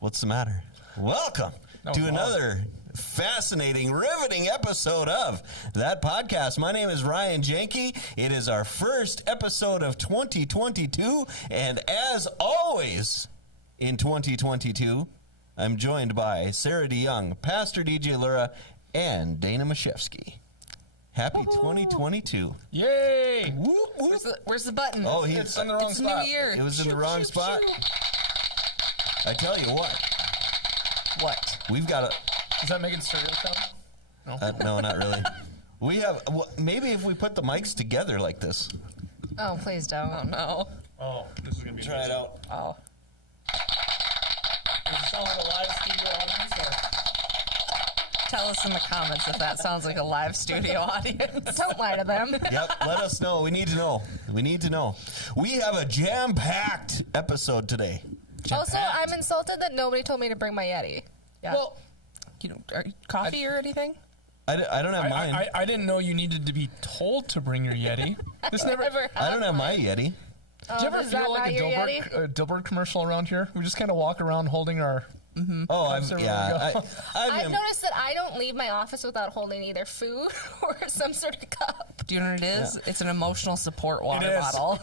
What's the matter? Welcome to another fascinating, riveting episode of that podcast. My name is Ryan Janke. It is our first episode of 2022, and as always in 2022, I'm joined by Sarah DeYoung, Pastor DJ Lura, and Dana Mashevsky. Happy 2022. Yay! Whoop, whoop. Where's the button? Oh, it's in the wrong spot. New Year. It was in the wrong spot. I tell you what. What? We've got a... Is that making stereo sound? No. No, not really. We have... Well, maybe if we put the mics together like this. Oh, please don't. Oh, no. Oh, this is going to be... Try it out. Oh. Does it sound like a live studio audience? Or? Tell us in the comments if that sounds like a live studio audience. Don't lie to them. Yep, let us know. We need to know. We need to know. We have a jam-packed episode today. Also, I'm insulted that nobody told me to bring my Yeti. Yeah. Well, coffee or anything? I don't have mine. I didn't know you needed to be told to bring your Yeti. This never... I don't have my Yeti. Do you ever feel like a Dilbert commercial around here? We just kind of walk around holding our... Mm-hmm. Oh, I've noticed that I don't leave my office without holding either food or some sort of cup. Do you know what it is? Yeah. It's an emotional support water bottle.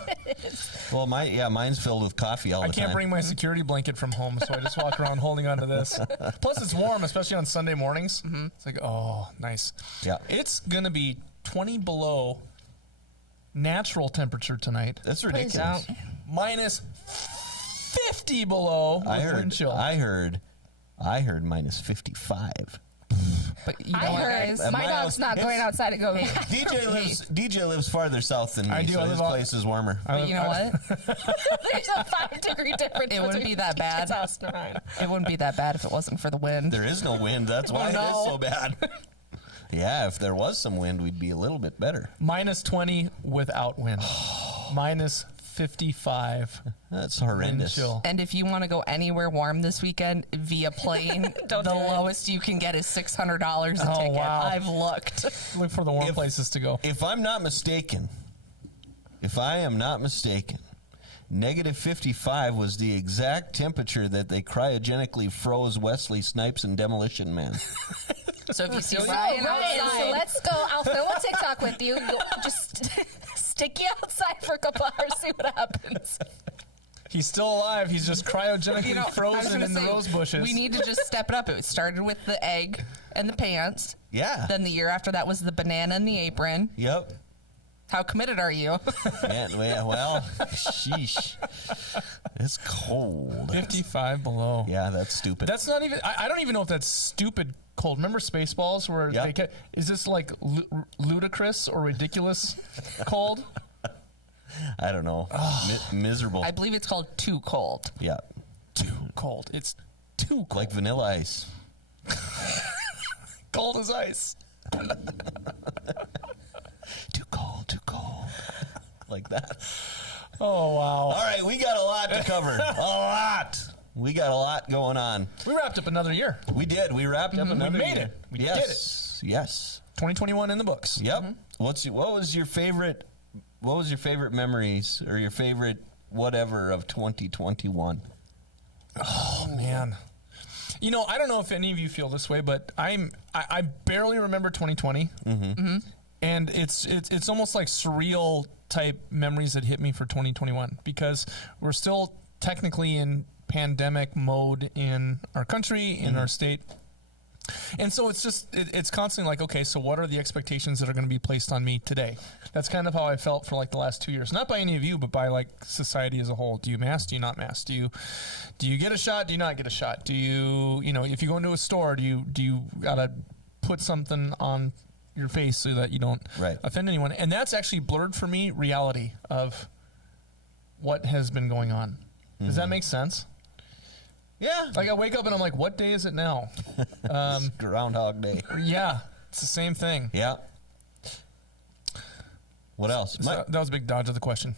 Well, mine's filled with coffee all the time. I can't bring my security blanket from home, so I just walk around holding onto this. Plus, it's warm, especially on Sunday mornings. Mm-hmm. It's like, oh, nice. Yeah. It's going to be 20 below natural temperature tonight. That's ridiculous. Minus 50 below wind chill. I heard minus 55. But you know I heard my dog's not going outside to go. DJ lives farther south than me. I do. So his place is warmer. But you know what? There's a 5-degree difference. It wouldn't be that bad. It wouldn't be that bad if it wasn't for the wind. There is no wind. That's why it is so bad. Yeah, if there was some wind, we'd be a little bit better. Minus 20 without wind. Minus 55. That's horrendous. And if you want to go anywhere warm this weekend via plane, the lowest you can get is $600 a ticket. Wow. I've looked. Look for the warm places to go. If I am not mistaken, negative 55 was the exact temperature that they cryogenically froze Wesley Snipes in Demolition Man. So if you see Ryan outside, so let's go. I'll film a TikTok with you. Just stick you outside for a couple hours, see what happens. He's still alive. He's just cryogenically frozen in the rose bushes. We need to just step it up. It started with the egg and the pants. Yeah. Then the year after that was the banana and the apron. Yep. How committed are you? Well, sheesh. It's cold. 55 below. Yeah, that's stupid. That's not even... I don't even know if that's stupid cold. Remember Spaceballs where they get... Is this like ludicrous or ridiculous cold? I don't know. Miserable. I believe it's called too cold. Yeah. Too cold. It's too cold. Like vanilla ice. Cold as ice. Too cold. Like that. Oh, wow. All right, we got a lot to cover. A lot. We got a lot going on. We wrapped up another year. We did. We wrapped up another year. We made it. We did it. Yes. 2021 in the books. Yep. What was your favorite memories or your favorite whatever of 2021? Oh, man. You know, I don't know if any of you feel this way, but I barely remember 2020. Mm-hmm. And it's almost like surreal type memories that hit me for 2021 because we're still technically in pandemic mode in our country, in our state. And so it's just, it's constantly like, okay, so what are the expectations that are going to be placed on me today? That's kind of how I felt for like the last 2 years. Not by any of you, but by like society as a whole. Do you mask? Do you not mask? Do you get a shot? Do you not get a shot? Do you if you go into a store, do you gotta put something on your face so that you don't offend anyone? And that's actually blurred for me reality of what has been going on. Does that make sense? Yeah. Like I wake up and I'm like, what day is it now? It's Groundhog Day. Yeah, it's the same thing. Yeah. What else? That was a big dodge of the question.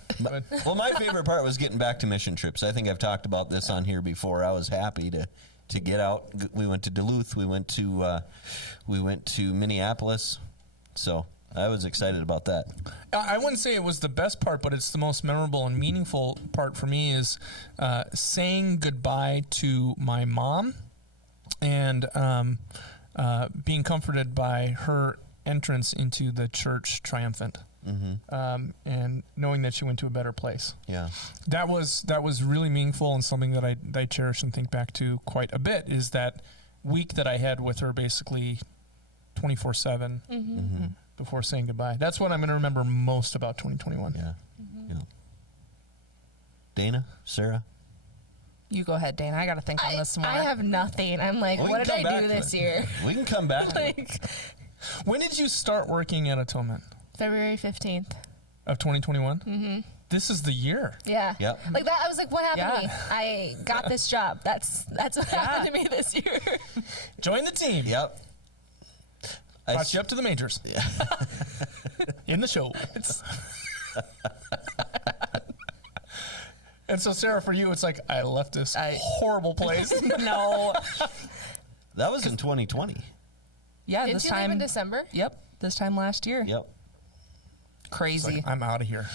Well, my favorite part was getting back to mission trips. I think I've talked about this on here before. I was happy to get out. We went to Duluth. We went to Minneapolis. So I was excited about that. I wouldn't say it was the best part, but it's the most memorable and meaningful part for me is saying goodbye to my mom and being comforted by her entrance into the church triumphant. And knowing that she went to a better place. Yeah. That was really meaningful and something that I cherish and think back to quite a bit is that week that I had with her basically 24/7 before saying goodbye. That's what I'm going to remember most about 2021. Yeah. Yeah. Dana, Sarah? You go ahead, Dana. I got to think on this more. I have nothing. I'm like, Well, what we did can come I do back to this it. year? We can come back to it. Like When did you start working at Atonement? February 15th. Of 2021? This is the year. Yeah. Yep. Like that, I was like, what happened to me? Yeah. I got this job. That's what happened to me this year. Join the team. Yep. Brought you up to the majors. In the show. And so, Sarah, for you, it's like, I left this horrible place. No. That was in 2020. Yeah, Didn't this you time. leave in December? Yep, this time last year. Yep. Crazy. Like, I'm out of here.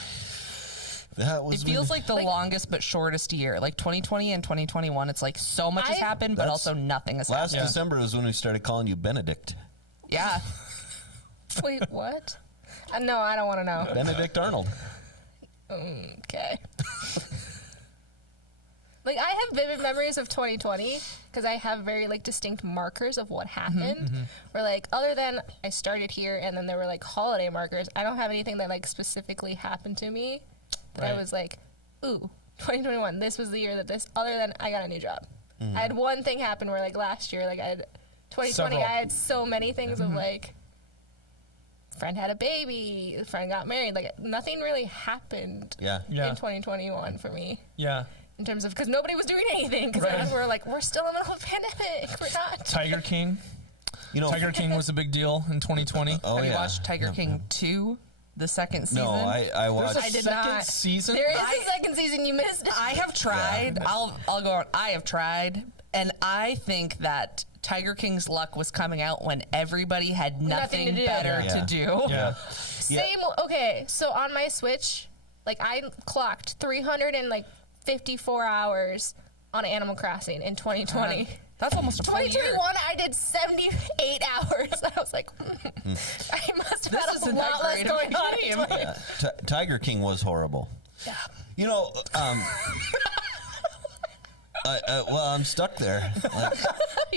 That was It feels like the longest but shortest year. Like 2020 and 2021, it's like so much has happened, but That's- also nothing has last happened. December was when we started calling you Benedict. Yeah. Wait, what? No, I don't want to know. Benedict Arnold. Okay. Like, I have vivid memories of 2020 because I have very, like, distinct markers of what happened. Where, like, other than I started here and then there were, like, holiday markers, I don't have anything that, like, specifically happened to me that I Right. was like, ooh, 2021, this was the year that this, other than I got a new job. I had one thing happen where, like, last year, like, I had 2020, Several. I had so many things of, like, friend had a baby, friend got married. Like, nothing really happened Yeah. Yeah. in 2021 for me. Yeah. In terms of, because nobody was doing anything. Because Right. we're like, we're still in the middle of a pandemic. We're not. Tiger King. You know, Tiger King was a big deal in 2020. oh Have yeah. you watched Tiger King 2, the second season? No, I watched. There's a I did second not. season? There is a second season. You missed it. I have tried. I'll go on. I have tried. And I think that Tiger King's luck was coming out when everybody had Nothing nothing to do. better Yeah. to do. Yeah. Same. Okay, so on my Switch, like, I clocked 354 hours on Animal Crossing in 2020. That's almost a full 2021, year. I did 78 hours. I was like, I must have This had isn't a lot that less great of going a on. game. in 2020. Tiger King was horrible. Yeah. You know, well, I'm stuck there. Like,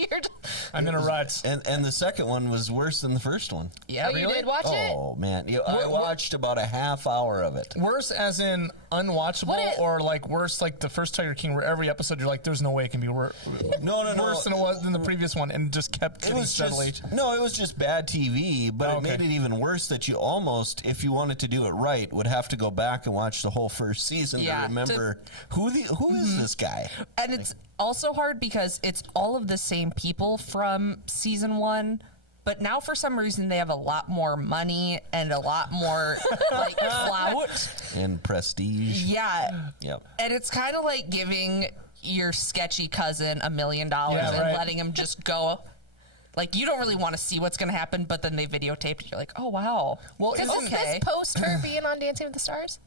You're just, I'm in a rut. and the second one was worse than the first one. Yeah, you did watch it? Oh man, I watched about a half hour of it. Worse as in unwatchable What or like worse like the first Tiger King where every episode you're like, there's no way it can be worse No. than it was than the previous one and just kept It getting was steadily. just it was just bad TV, but Oh, it made okay. it even worse that you almost, if you wanted to do it right, would have to go back and watch the whole first season Yeah, to remember who is this guy. And it's also hard because it's all of the same people from season 1, but now for some reason they have a lot more money and a lot more like clout. And prestige. Yeah. Yep. And it's kind of like giving your sketchy cousin $1 million Yeah, and right. letting him just go. Like, you don't really want to see what's going to happen, but then they videotape it. You're like, oh, wow. Well, Does isn't this post her being on Dancing with the Stars?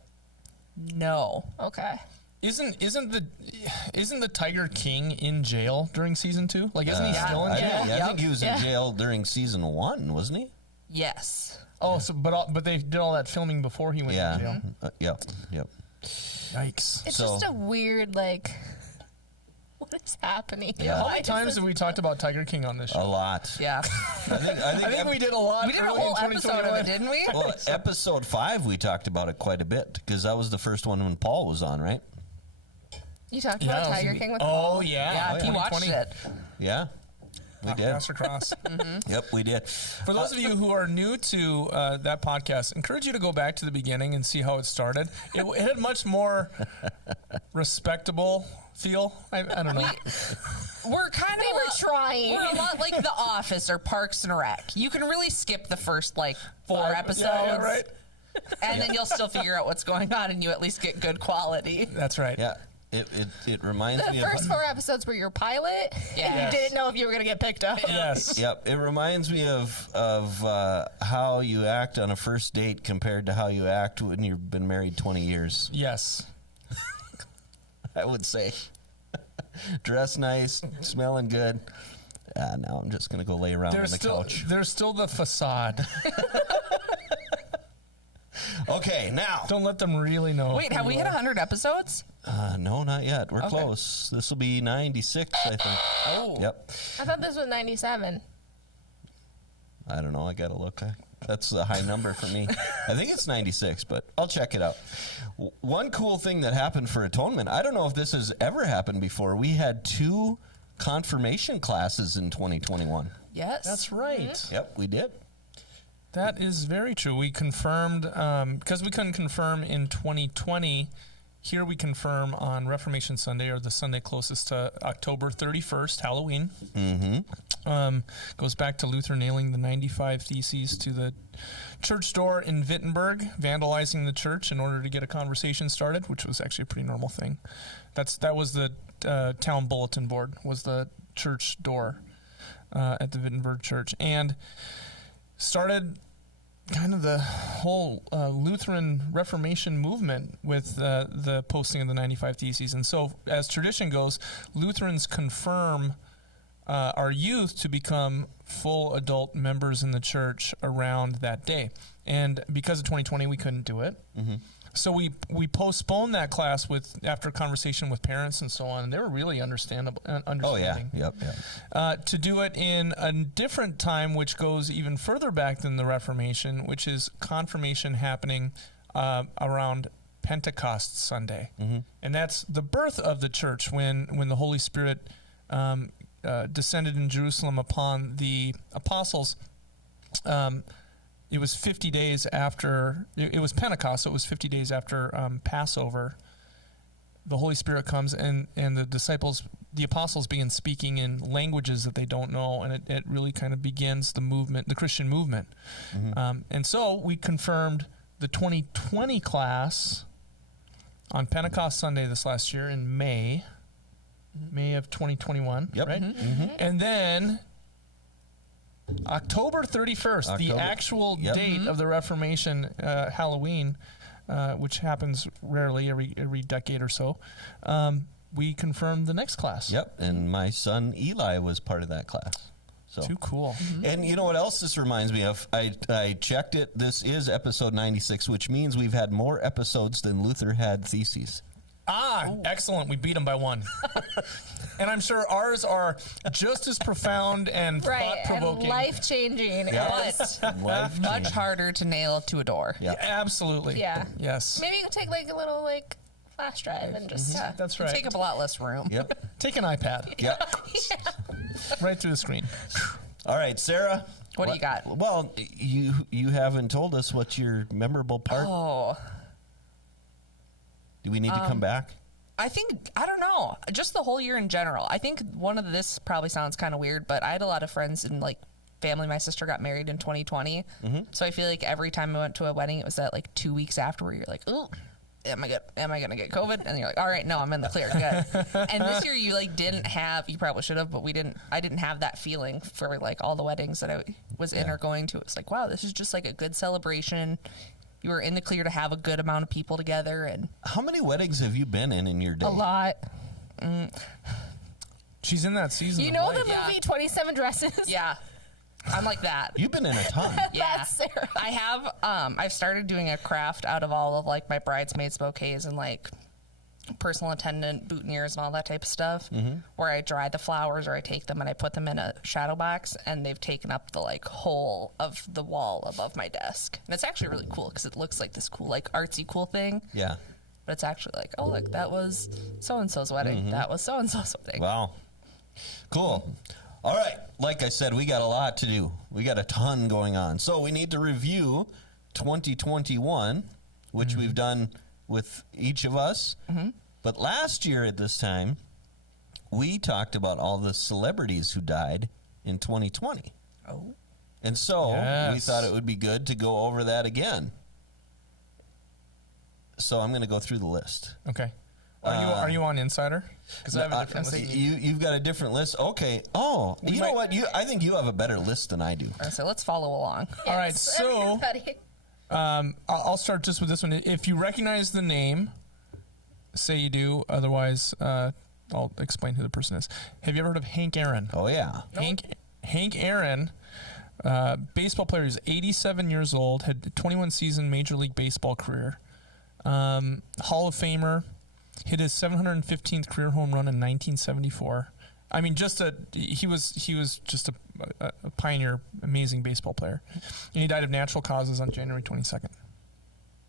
No. Okay. isn't the Tiger King in jail during season 2? Like, isn't he still in jail? I think he was in Yeah. jail during season 1, wasn't he? Yes. Oh, so but they did all that filming before he went Yeah. to jail. Yep. Yikes. It's So- just a weird, like, what is happening? Yeah. How Why many does times this- have we talked about Tiger King on this A show? lot. Yeah. I think we did a lot. We did a early in whole episode of 2021. it, didn't we? Well, episode 5, we talked about it quite a bit because that was the first one when Paul was on, right? You talked Yeah, about it was Tiger in- King with Oh Paul? yeah. Yeah, he watched 2020. it. Yeah, we did. Cross across. Yep, we did. For those of you who are new to that podcast, encourage you to go back to the beginning and see how it started. It had much more respectable feel. I don't know. We're kind We were of trying. We're a lot like The Office or Parks and Rec. You can really skip the first like 4 episodes, Yeah, right. and then you'll still figure out what's going on, and you at least get good quality. That's right. Yeah. It reminds me The of... first 4 episodes were your pilot, Yeah. and you didn't know if you were going to get picked up. Yes. Yep, it reminds me of how you act on a first date compared to how you act when you've been married 20 years. Yes. I would say. Dress nice, smelling good. Now I'm just going to go lay around on the couch. There's still the facade. Okay, now. Don't let them really know. Wait, have we hit 100 episodes? No, not yet. We're Okay. close. This will be 96, I think. Oh. Yep. I thought this was 97. I don't know. I got to look. That's a high number for me. I think it's 96, but I'll check it out. One cool thing that happened for Atonement, I don't know if this has ever happened before. We had 2 confirmation classes in 2021. Yes. That's right. Yep, we did. That is very true. We confirmed, because we couldn't confirm in 2020, here we confirm on Reformation Sunday, or the Sunday closest to October 31st, Halloween. Goes back to Luther nailing the 95 Theses to the church door in Wittenberg, vandalizing the church in order to get a conversation started, which was actually a pretty normal thing. That was the town bulletin board, was the church door at the Wittenberg church. And started kind of the whole Lutheran Reformation movement with the posting of the 95 Theses. And so, as tradition goes, Lutherans confirm our youth to become full adult members in the church around that day. And because of 2020, we couldn't do it. So we postponed that class after conversation with parents and so on, and they were really understanding. Oh, yeah. Yep. To do it in a different time, which goes even further back than the Reformation, which is confirmation happening around Pentecost Sunday. And that's the birth of the church, when the Holy Spirit descended in Jerusalem upon the apostles. It was 50 days after, it was Pentecost, so it was 50 days after Passover. The Holy Spirit comes and the apostles begin speaking in languages that they don't know, and it really kind of begins the movement, the Christian movement. And so we confirmed the 2020 class on Pentecost Sunday this last year in May of 2021, Yep. right? And then October 31st, the actual date of the Reformation, Halloween, which happens rarely, every decade or so, we confirmed the next class. Yep, and my son Eli was part of that class. So. Too cool. And you know what else this reminds me of? I checked it. This is episode 96, which means we've had more episodes than Luther had theses. Excellent. We beat them by 1. And I'm sure ours are just as profound and thought-provoking. And life-changing. But much harder to nail to a door. Yeah. Absolutely. Yeah. Yes. Maybe you could take like a little flash drive and just... That's right. Take up a lot less room. Yep. Take an iPad. Yep. Right through the screen. All right, Sarah. What do you got? Well, you haven't told us what's your memorable part. Oh. Do we need to come back? I don't know. Just the whole year in general. I think this probably sounds kind of weird, but I had a lot of friends and family. My sister got married in 2020. So I feel like every time I went to a wedding, it was that 2 weeks after where you're like, ooh, am I going to get COVID? And you're like, all right, no, I'm in the clear. Good. And this year you didn't have, you probably should have, but I didn't have that feeling for all the weddings that I was in or going to. It was like, wow, this is just a good celebration. You were in the clear to have a good amount of people together. And how many weddings have you been in your day? A lot. She's in that season. You know the movie 27 Dresses? Yeah. I'm like that. You've been in a ton. Yeah. That's Sarah. I have, I've started doing a craft out of all of my bridesmaids bouquets and personal attendant boutonnieres and all that type of stuff, where I dry the flowers or I take them and I put them in a shadow box, and they've taken up the whole of the wall above my desk. And it's actually really cool because it looks like this cool artsy cool thing. Yeah. But it's actually oh look, that was so-and-so's wedding. That was so-and-so's wedding. Wow. Cool. All right. Like I said, we got a lot to do. We got a ton going on. So we need to review 2021, which we've done with each of us. But last year at this time, we talked about all the celebrities who died in 2020. Oh. And so we thought it would be good to go over that again. So I'm going to go through the list. Okay. Are you on Insider? Because I have a different list. You've got a different list. Okay. Oh, you know what? I think you have a better list than I do. So let's follow along. Yes, All right. So I'll start just with this one. If you recognize the name, say you do. Otherwise, I'll explain who the person is. Have you ever heard of Hank Aaron? Oh yeah. Hank Aaron, baseball player. He's 87 years old. Had 21 season Major League Baseball career. Hall of Famer. Hit his 715th career home run in 1974. I mean, he was just a pioneer, amazing baseball player. And he died of natural causes on January 22nd.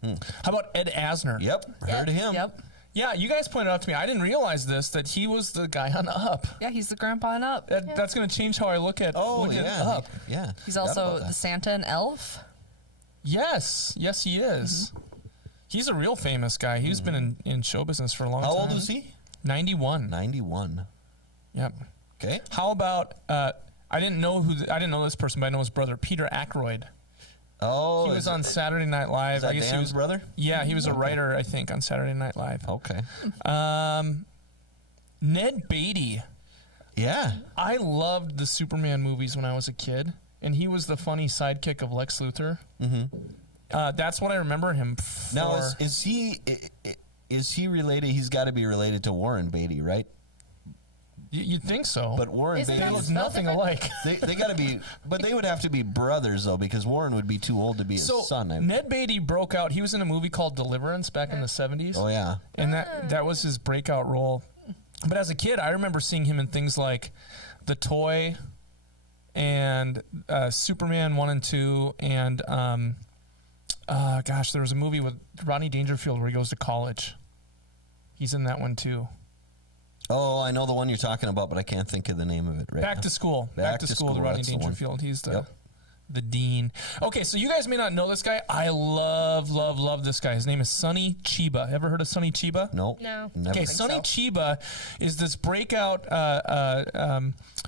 How about Ed Asner? Yep, heard of him. Yep. Yeah, you guys pointed out to me. I didn't realize this, that he was the guy on Up. Yeah, he's the grandpa on Up. That's going to change how I look at Up. Yeah. He's also the Santa and Elf. Yes, he is. He's a real famous guy. He's been in show business for a long time. How old is he? 91. 91. Yep. Okay. How about I didn't know this person, but I know his brother, Peter Aykroyd. Oh, He was on Saturday Night Live. Is that I guess Dan's he was brother? Yeah, he was a writer, I think, on Saturday Night Live. Okay. Ned Beatty. Yeah. I loved the Superman movies when I was a kid, and he was the funny sidekick of Lex Luthor. Mm-hmm. That's what I remember him for. Now, is he related? He's got to be related to Warren Beatty, right? You'd think so. But Warren Isn't Beatty, they look spelled nothing different? alike. they got to be, but they would have to be brothers though, because Warren would be too old to be his son. Ned Beatty broke out. He was in a movie called Deliverance back in the 70s. Oh yeah. And that was his breakout role. But as a kid, I remember seeing him in things like The Toy and Superman 1 and 2 and there was a movie with Rodney Dangerfield where he goes to college. He's in that one too. Oh, I know the one you're talking about, but I can't think of the name of it right Back now. to School. Back to School, the Rodney that's the one. Dangerfield. He's the Yep. the dean. Okay, so you guys may not know this guy. I love this guy. His name is Sonny Chiba. Ever heard of Sonny Chiba? Nope. No. Never. Okay, Sonny Chiba is this breakout,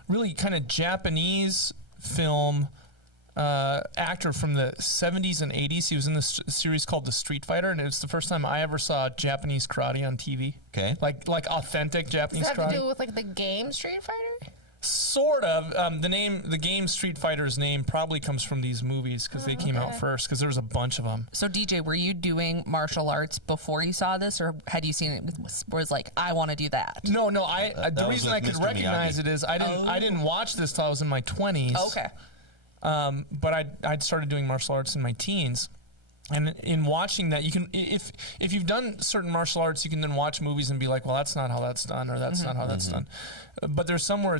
really kind of Japanese film actor from the 70s and 80s. He was in this series called The Street Fighter, and it's the first time I ever saw Japanese karate on TV. Okay. Like authentic Japanese Does that have karate. to do with like the game Street Fighter? Sort of. The game Street Fighter's name probably comes from these movies because they came out first. Because there's a bunch of them. So DJ, were you doing martial arts before you saw this, or had you seen it? Was like, I want to do that. No. The was reason with I could Mr. recognize Miyagi. it is I didn't watch this till I was in my 20s. Okay. But I'd started doing martial arts in my teens. And in watching that, you can, if you've done certain martial arts, you can then watch movies and be like, well, that's not how that's done, or that's not how that's done. But there's some where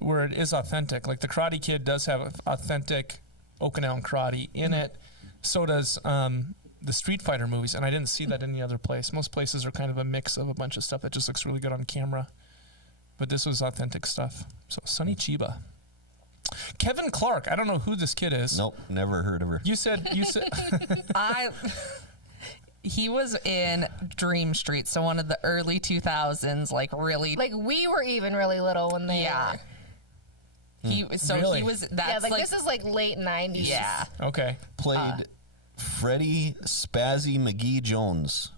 where it is authentic. Like the Karate Kid does have authentic Okinawan karate in it. So does the Street Fighter movies, and I didn't see that any other place. Most places are kind of a mix of a bunch of stuff that just looks really good on camera. But this was authentic stuff. So Sonny Chiba. Kevin Clark. I don't know who this kid is. Nope, never heard of her. You said He was in Dream Street, so one of the early 2000s, like really. Like we were even really little when they Yeah. were. He Really? was. That's Yeah, like this is like late 90s. Yeah. okay. Played Freddie Spazzy McGee Jones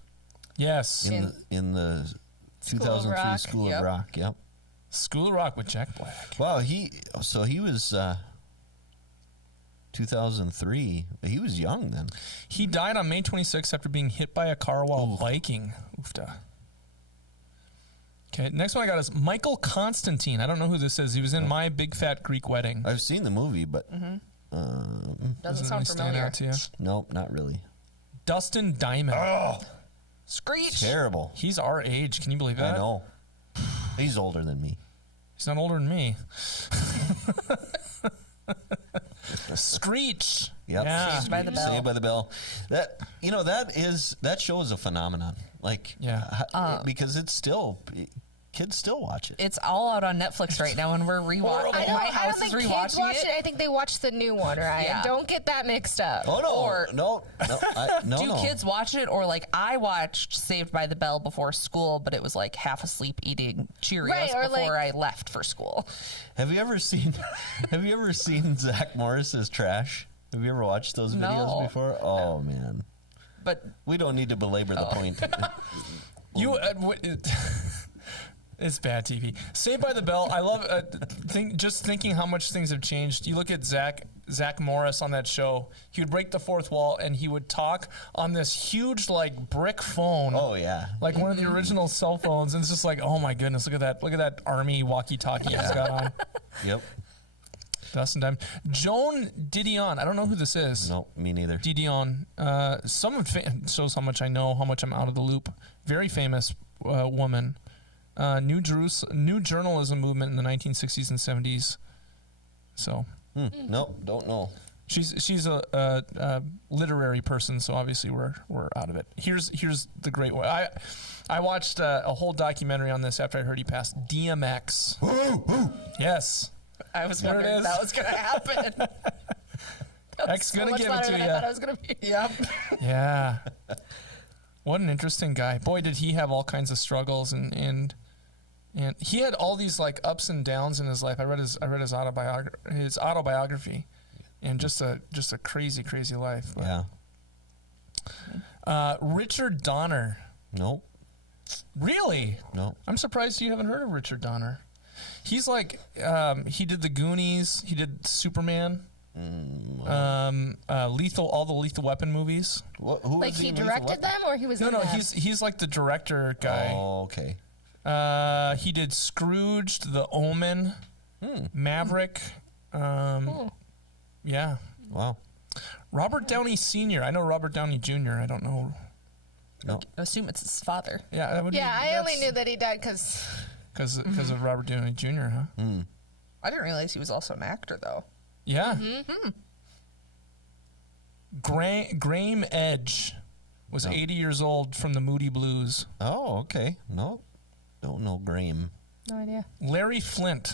Yes. in the School of 2003 Rock. School Yep. of Rock. Yep. School of Rock with Jack Black. Wow, he was 2003. He was young then. He died on May 26th after being hit by a car while biking. Oofda. Okay, next one I got is Michael Constantine. I don't know who this is. He was in My Big Fat Greek Wedding. I've seen the movie, but Doesn't sound really stand familiar. out to you. nope, not really. Dustin Diamond. Screech. Terrible. He's our age. Can you believe that? I know. He's older than me. He's not older than me. Screech. Yep. Yeah. Saved by the Bell. Saved by the Bell. That show is a phenomenon. Like, Yeah. because it's still, kids still watch it. It's all out on Netflix right now, and we're rewatching. I My don't house think is kids rewatching watch it. it. I think they watch the new one, right? Yeah. Don't get that mixed up. Oh no, Or- no. Do kids watch it, or like I watched Saved by the Bell before school, but it was like half asleep eating Cheerios Right, or before like- I left for school. Have you ever seen Zach Morris's Trash? Have you ever watched those videos No. before? Oh man, But we don't need to belabor the point. It's bad TV. Saved by the Bell. I love just thinking how much things have changed. You look at Zach Morris on that show. He would break the fourth wall and he would talk on this huge like brick phone. Oh yeah, like one of the original cell phones. And it's just like, oh my goodness, look at that! Look at that army walkie-talkie he's got on. Yep. Dustin Diamond. Joan Didion. I don't know who this is. No, me neither. Didion. Shows how much I know, how much I'm out of the loop. Very famous woman. New journalism movement in the 1960s and 70s. So. No, don't know. She's a literary person, so obviously we're out of it. Here's the great one. I watched a whole documentary on this after I heard he passed. DMX. Yes. I was wondering that was going to happen. X gonna give it to you. I thought it was gonna be. Yep. Yeah. What an interesting guy. Boy, did he have all kinds of struggles and he had all these like ups and downs in his life. I read his autobiography, and just a crazy life. Yeah. Richard Donner. Nope. Really? No. I'm surprised you haven't heard of Richard Donner. He's like he did the Goonies. He did Superman. All the Lethal Weapon movies. Who Like he directed them, or he was in No, them? he's like the director guy. Oh, okay. He did Scrooged, The Omen, Maverick. Yeah. Wow. Robert Downey Sr. I know Robert Downey Jr. I don't know. No. I assume it's his father. Yeah, that would I only knew that he died because of Robert Downey Jr. Huh? I didn't realize he was also an actor, though. Yeah. Graham Edge was 80 years old from the Moody Blues. Oh, okay. No. Don't know Graham. no idea. Larry Flint.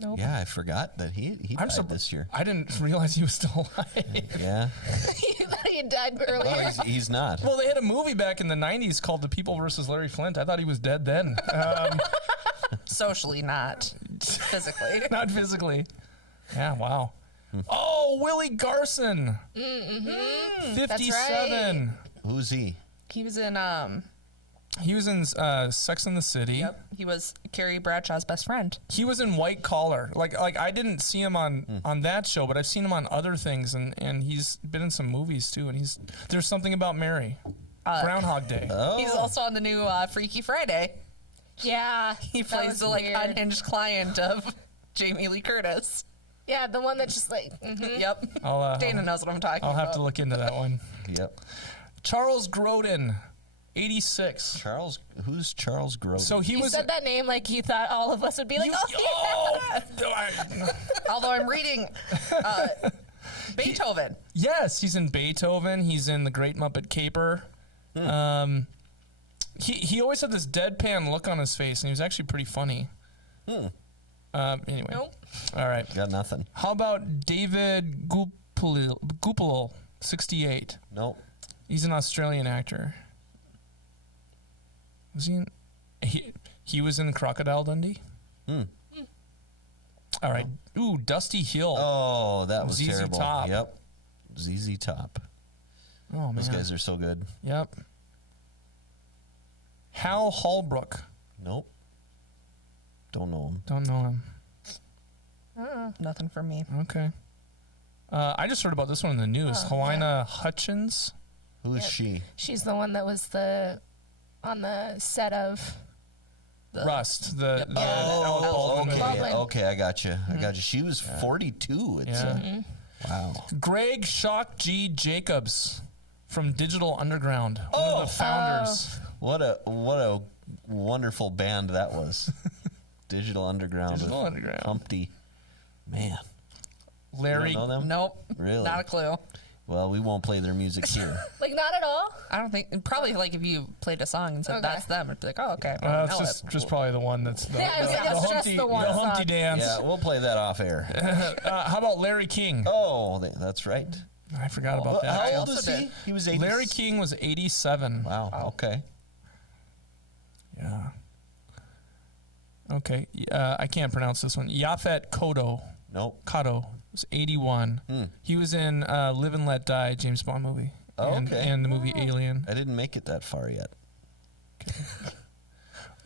Nope. Yeah, I forgot that he died this year. I didn't realize he was still alive. Yeah. You thought he died earlier. Oh, he's not. Well, they had a movie back in the 90s called The People versus Larry Flint. I thought he was dead then. Socially, not physically. Not physically. Yeah, wow. Oh, Willie Garson. 57. Who's he? He was in He was in Sex and the City. Yep. He was Carrie Bradshaw's best friend. He was in White Collar. Like I didn't see him on that show, but I've seen him on other things, and he's been in some movies too. And There's Something About Mary, Groundhog Day. Oh. He's also on the new Freaky Friday. Yeah. He plays the weird. unhinged client of Jamie Lee Curtis. Yeah, the one that's just like. Mm-hmm. Yep. Dana knows what I'm talking about. I'll have to look into that one. Yep. Charles Grodin, 86. Who's Charles Grodin? So he was. Said that name like he thought all of us would be like, Although I'm reading Beethoven. Yes, he's in Beethoven. He's in The Great Muppet Caper. He always had this deadpan look on his face, and he was actually pretty funny. Anyway. Nope. All right. Got nothing. How about David Gupil, 68? Nope. He's an Australian actor. Was he in? He was in Crocodile Dundee? All right. Ooh, Dusty Hill. Oh, that was ZZ terrible. Top. Yep. ZZ Top. Oh, man. Those guys are so good. Yep. Hal Holbrook. Nope. Don't know him. Don't know him. Nothing for me. Okay. I just heard about this one in the news. Helena Hutchins. Who is she? She's the one that was on the set of. Rust. The Oh, Alec Baldwin movie. okay. I got you. She was 42. It's wow. Greg Shock G. Jacobs from Digital Underground. One of the founders. What a wonderful band that was. Digital Underground. Digital Underground. Humpty. Man. Larry. You don't know them? Nope. Really? Not a clue. Well, we won't play their music here. Like, not at all? I don't think. Probably like if you played a song and said that's them, it'd be like, oh, okay. It's just probably the one that's the, Yeah, I was like, it's just the one Humpty song. dance. Yeah, we'll play that off air. How about Larry King? Oh, that's right. I forgot about that. How old also is he? did. He was 80. Larry King was 87. Wow. Okay. Yeah. Okay. I can't pronounce this one. Yaphet Kotto. Nope. Kotto was 81. He was in Live and Let Die, James Bond movie. Oh, okay. And the movie Alien. I didn't make it that far yet.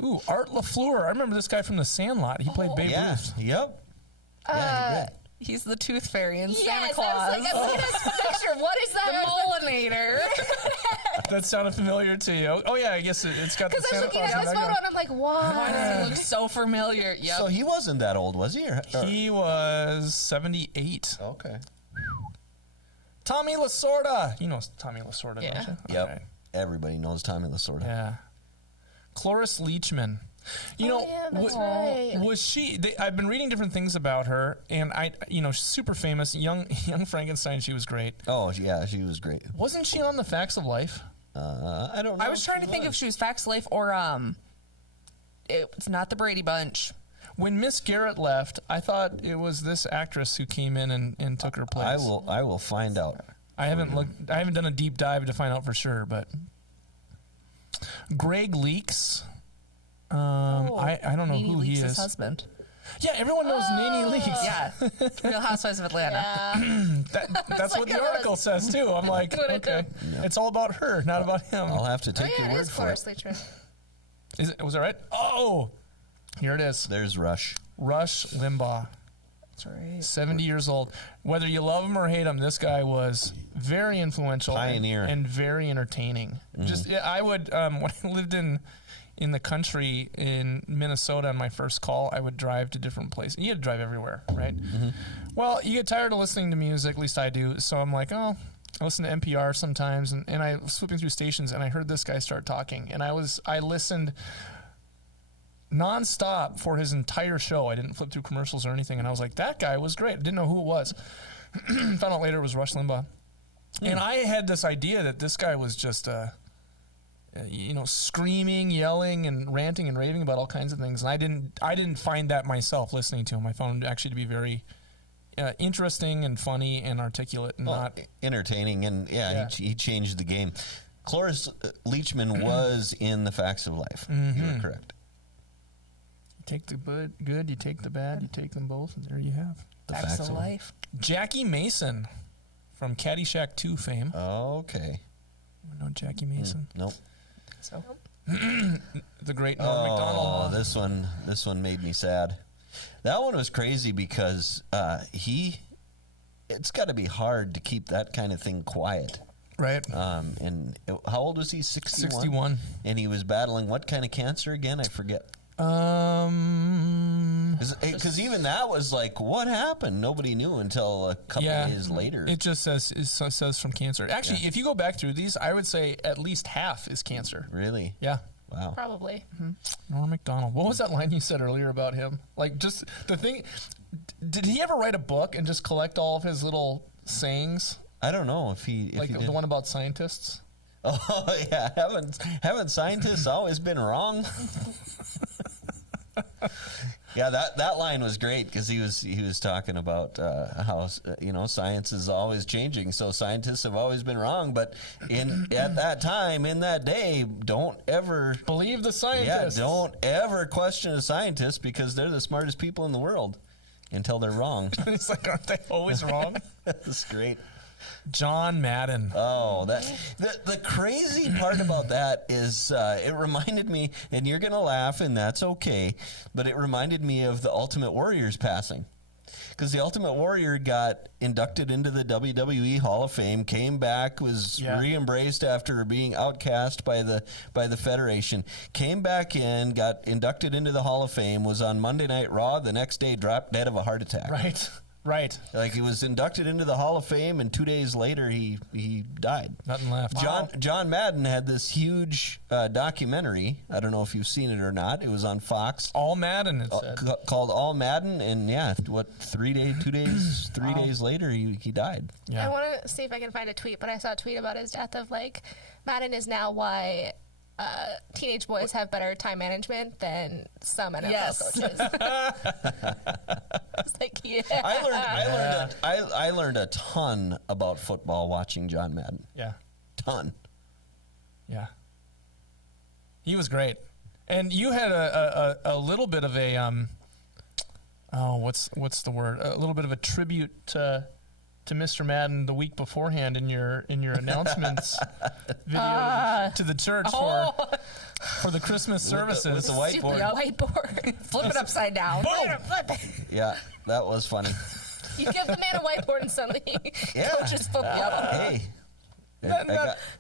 Ooh, Art LaFleur. I remember this guy from The Sandlot. He played Babe Yeah. Ruth. Yep. Yeah, he did. He's the Tooth Fairy in Santa Yes, Claus. I was like, I'm looking at this picture. What is that? The Mullinator. That sounded familiar to you. Oh, yeah, I guess it's got the Because I Santa was looking Claus at in his the photo background. and I'm like, why? Why does it look so familiar? Yep. So he wasn't that old, was he? Or- He was 78. okay. Tommy Lasorda. You know Tommy Lasorda, Yeah. don't you? Yep. All right. Everybody knows Tommy Lasorda. Yeah. Cloris Leachman. You know, yeah, that's right. was she? I've been reading different things about her, and she's super famous. Young Frankenstein. She was great. Oh, yeah, she was great. Wasn't she on The Facts of Life? I don't know. I was trying to think if she was Facts of Life or it's not the Brady Bunch. When Miss Garrett left, I thought it was this actress who came in and took her place. I will find out. I haven't looked. I haven't done a deep dive to find out for sure, but Greg Leaks. I don't know Nene who he Leakes' is. husband. Yeah, everyone knows Nene Leaks. Yeah. Real Housewives of Atlanta. That's what the article says too. I'm like, okay, it's all about her, not about him. I'll have to Oh, take yeah, your it word is for Cloris it. Leachman. Was that right? Oh, here it is. There's Rush. Rush Limbaugh, That's right. 70 years old. Whether you love him or hate him, this guy was very influential, Pioneer. and very entertaining. Just I would when I lived in the country in Minnesota on my first call, I would drive to different places. You had to drive everywhere, right? Well, you get tired of listening to music, at least I do. So I'm like, I listen to NPR sometimes, and I was flipping through stations, and I heard this guy start talking, and I listened nonstop for his entire show. I didn't flip through commercials or anything, and I was like, that guy was great. I didn't know who it was. Found out later it was Rush Limbaugh. And I had this idea that this guy was just screaming, yelling, and ranting and raving about all kinds of things. And I didn't find that myself listening to him. I found him actually to be very interesting and funny and articulate and not entertaining. And he changed the game. Cloris Leachman was in The Facts of Life. You were correct. You take the good, you take the bad, you take them both, and there you have The Facts of Life. Jackie Mason from Caddyshack 2 fame. Okay. You know Jackie Mason? Nope. So The great Norm Macdonald. This one made me sad. That one was crazy because it's got to be hard to keep that kind of thing quiet. Right. And how old was he? 61? 61. And he was battling what kind of cancer again? I forget. Because even that was like, what happened? Nobody knew until a couple of days later. It just says from cancer. Actually, if you go back through these, I would say at least half is cancer. Really? Yeah. Wow. Probably. Norm Macdonald. What was that line you said earlier about him? Like, just the thing. Did he ever write a book and just collect all of his little sayings? I don't know if he The one about scientists? Oh yeah, haven't scientists always been wrong? Yeah, that line was great because he was talking about how science is always changing, so scientists have always been wrong. But at that time, in that day, don't ever believe the scientists. Yeah, don't ever question a scientist because they're the smartest people in the world until they're wrong. It's like, aren't they always wrong? That's great. John Madden. Oh, the crazy part about that is it reminded me, and you're gonna laugh, and that's okay, but it reminded me of the Ultimate Warrior's passing, because the Ultimate Warrior got inducted into the WWE Hall of Fame, came back, was re-embraced after being outcast by the Federation, came back in, got inducted into the Hall of Fame, was on Monday Night Raw, the next day dropped dead of a heart attack. Right. Like, he was inducted into the Hall of Fame, and 2 days later he died. Nothing left. John Madden had this huge documentary. I don't know if you've seen it or not. It was on Fox. All Madden, it said. Called All Madden, and 3 days later he died. Yeah. I want to see if I can find a tweet, but I saw a tweet about his death of like, Madden is now why teenage boys have better time management than some NFL coaches. It's like, yeah. I learned a ton about football watching John Madden. Yeah. Ton. Yeah. He was great. And you had a little bit of a what's the word? A little bit of a tribute to to Mr. Madden the week beforehand in your announcements video to the church for the Christmas services. With the whiteboard. Whiteboard. Flip it upside down. Boom! Yeah, that was funny. You give the man a whiteboard and suddenly coaches football. Hey,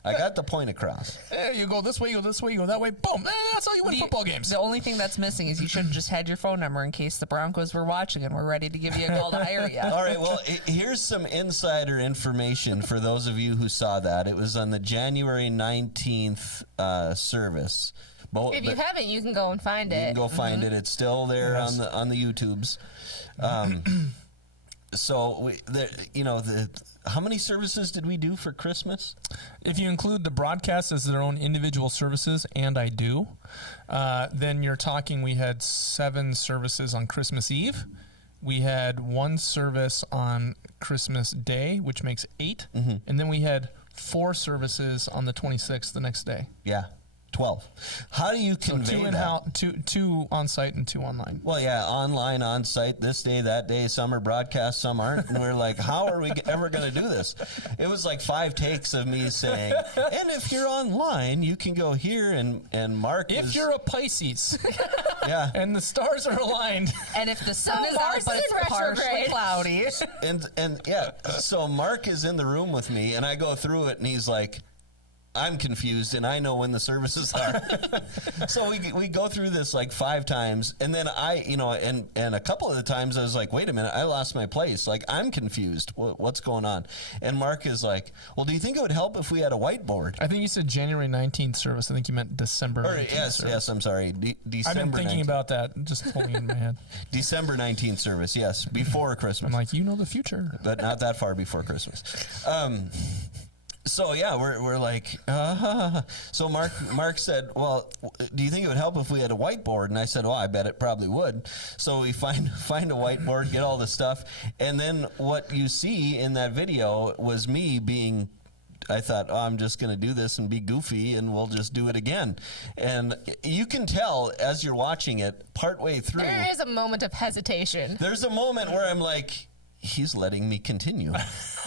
I got the point across. You go this way, you go this way, you go that way. Boom! That's how you win football games. The only thing that's missing is you should have just had your phone number in case the Broncos were watching and we're ready to give you a call to hire you. All right, well, here's some insider information for those of you who saw that. It was on the January 19th service. If you haven't, you can go and find it. You can go find it. It's still there on the YouTubes. So, how many services did we do for Christmas? If you include the broadcast as their own individual services, and I do, then you're talking we had 7 services on Christmas Eve. We had 1 service on Christmas Day, which makes 8. And then we had 4 services on the 26th, the next day. Yeah. 12. How do you convey that? Two on site and 2 online. Well, yeah, online, on site, this day, that day. Some are broadcast, some aren't. And we're like, how are we ever going to do this? It was like 5 takes of me saying, and if you're online, you can go here and Mark. If you're a Pisces, yeah, and the stars are aligned, and if the sun is Mars out but is it's in partially retrograde. cloudy, and yeah, so Mark is in the room with me, and I go through it, and he's like, I'm confused, and I know when the services are. So we go through this like 5 times, and then and a couple of the times I was like, wait a minute, I lost my place. Like, I'm confused. What's going on? And Mark is like, well, do you think it would help if we had a whiteboard? I think you said January 19th service. I think you meant December 19th service. Yes, I'm sorry. December. I've been thinking 19th. about that, just holding it in my head. December 19th service, yes, before Christmas. I'm like, you know the future. But not that far before Christmas. So yeah, we're like, so Mark said, well, do you think it would help if we had a whiteboard? And I said, well, I bet it probably would. So we find a whiteboard, get all the stuff, and then what you see in that video was me being, I thought, I'm just going to do this and be goofy, and we'll just do it again. And you can tell as you're watching it, partway through, There is a moment of hesitation. there's a moment where I'm like, he's letting me continue.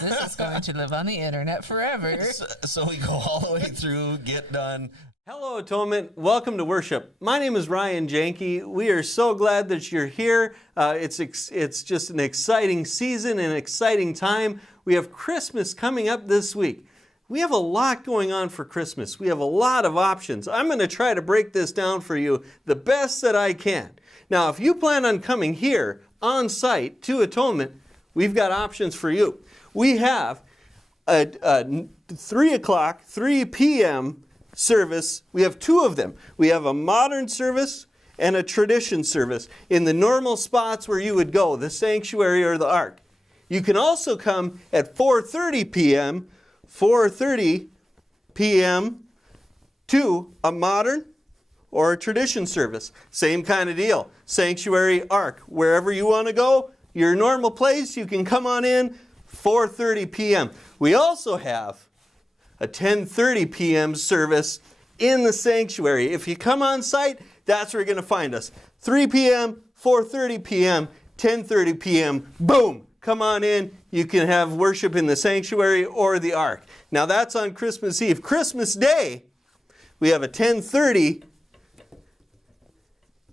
this is going to live on the internet forever. So we go all the way through, get done. Hello, Atonement. Welcome to worship. My name is Ryan Janke. We are so glad that you're here. It's just an exciting season, an exciting time. We have Christmas coming up this week. We have a lot going on for Christmas. We have a lot of options. I'm going to try to break this down for you the best that I can. Now, if you plan on coming here on site to Atonement, we've got options for you. We have a 3 p.m. service. We have 2 of them. We have a modern service and a tradition service in the normal spots where you would go, the sanctuary or the ark. You can also come at 4:30 p.m. to a modern or a tradition service. Same kind of deal. Sanctuary, ark, wherever you want to go. Your normal place, you can come on in 4:30 p.m. We also have a 10:30 p.m. service in the sanctuary. If you come on site, that's where you're going to find us. 3 p.m., 4:30 p.m., 10:30 p.m., boom, come on in. You can have worship in the sanctuary or the ark. Now that's on Christmas Eve. Christmas Day, we have a 10:30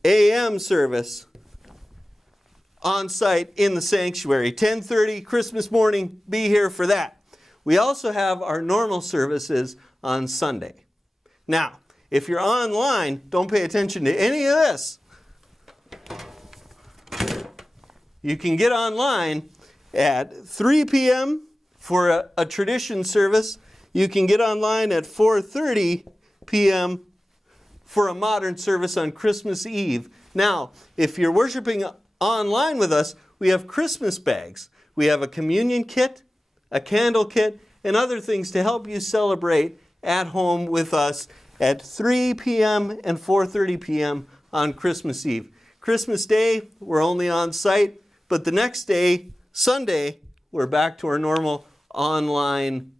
a.m. service on site in the sanctuary. 10:30 Christmas morning, be here for that. We also have our normal services on Sunday. Now, if you're online, don't pay attention to any of this. You can get online at 3 p.m. for a tradition service. You can get online at 4:30 p.m. for a modern service on Christmas Eve. Now, if you're worshiping online with us, we have Christmas bags. We have a communion kit, a candle kit, and other things to help you celebrate at home with us at 3 p.m. and 4:30 p.m. on Christmas Eve. Christmas Day, we're only on site, but the next day, Sunday, we're back to our normal online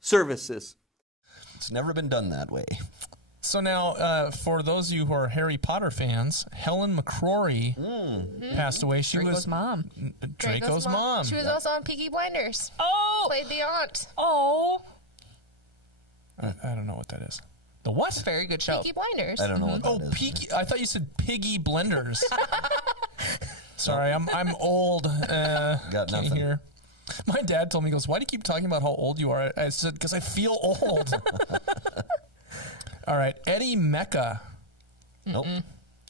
services. It's never been done that way. So now, for those of you who are Harry Potter fans, Helen McCrory passed away. She Draco's was mom. Draco's mom. She was also on Peaky Blinders. Oh! Played the aunt. Oh! I don't know what that is. The what? Very good show. Peaky Blinders. I don't know what that Oh, is. Peaky. I thought you said Piggy Blenders. Sorry, I'm old. Got Can't nothing. hear. My dad told me, he goes, why do you keep talking about how old you are? I said, because I feel old. All right, Eddie Mecca. Nope.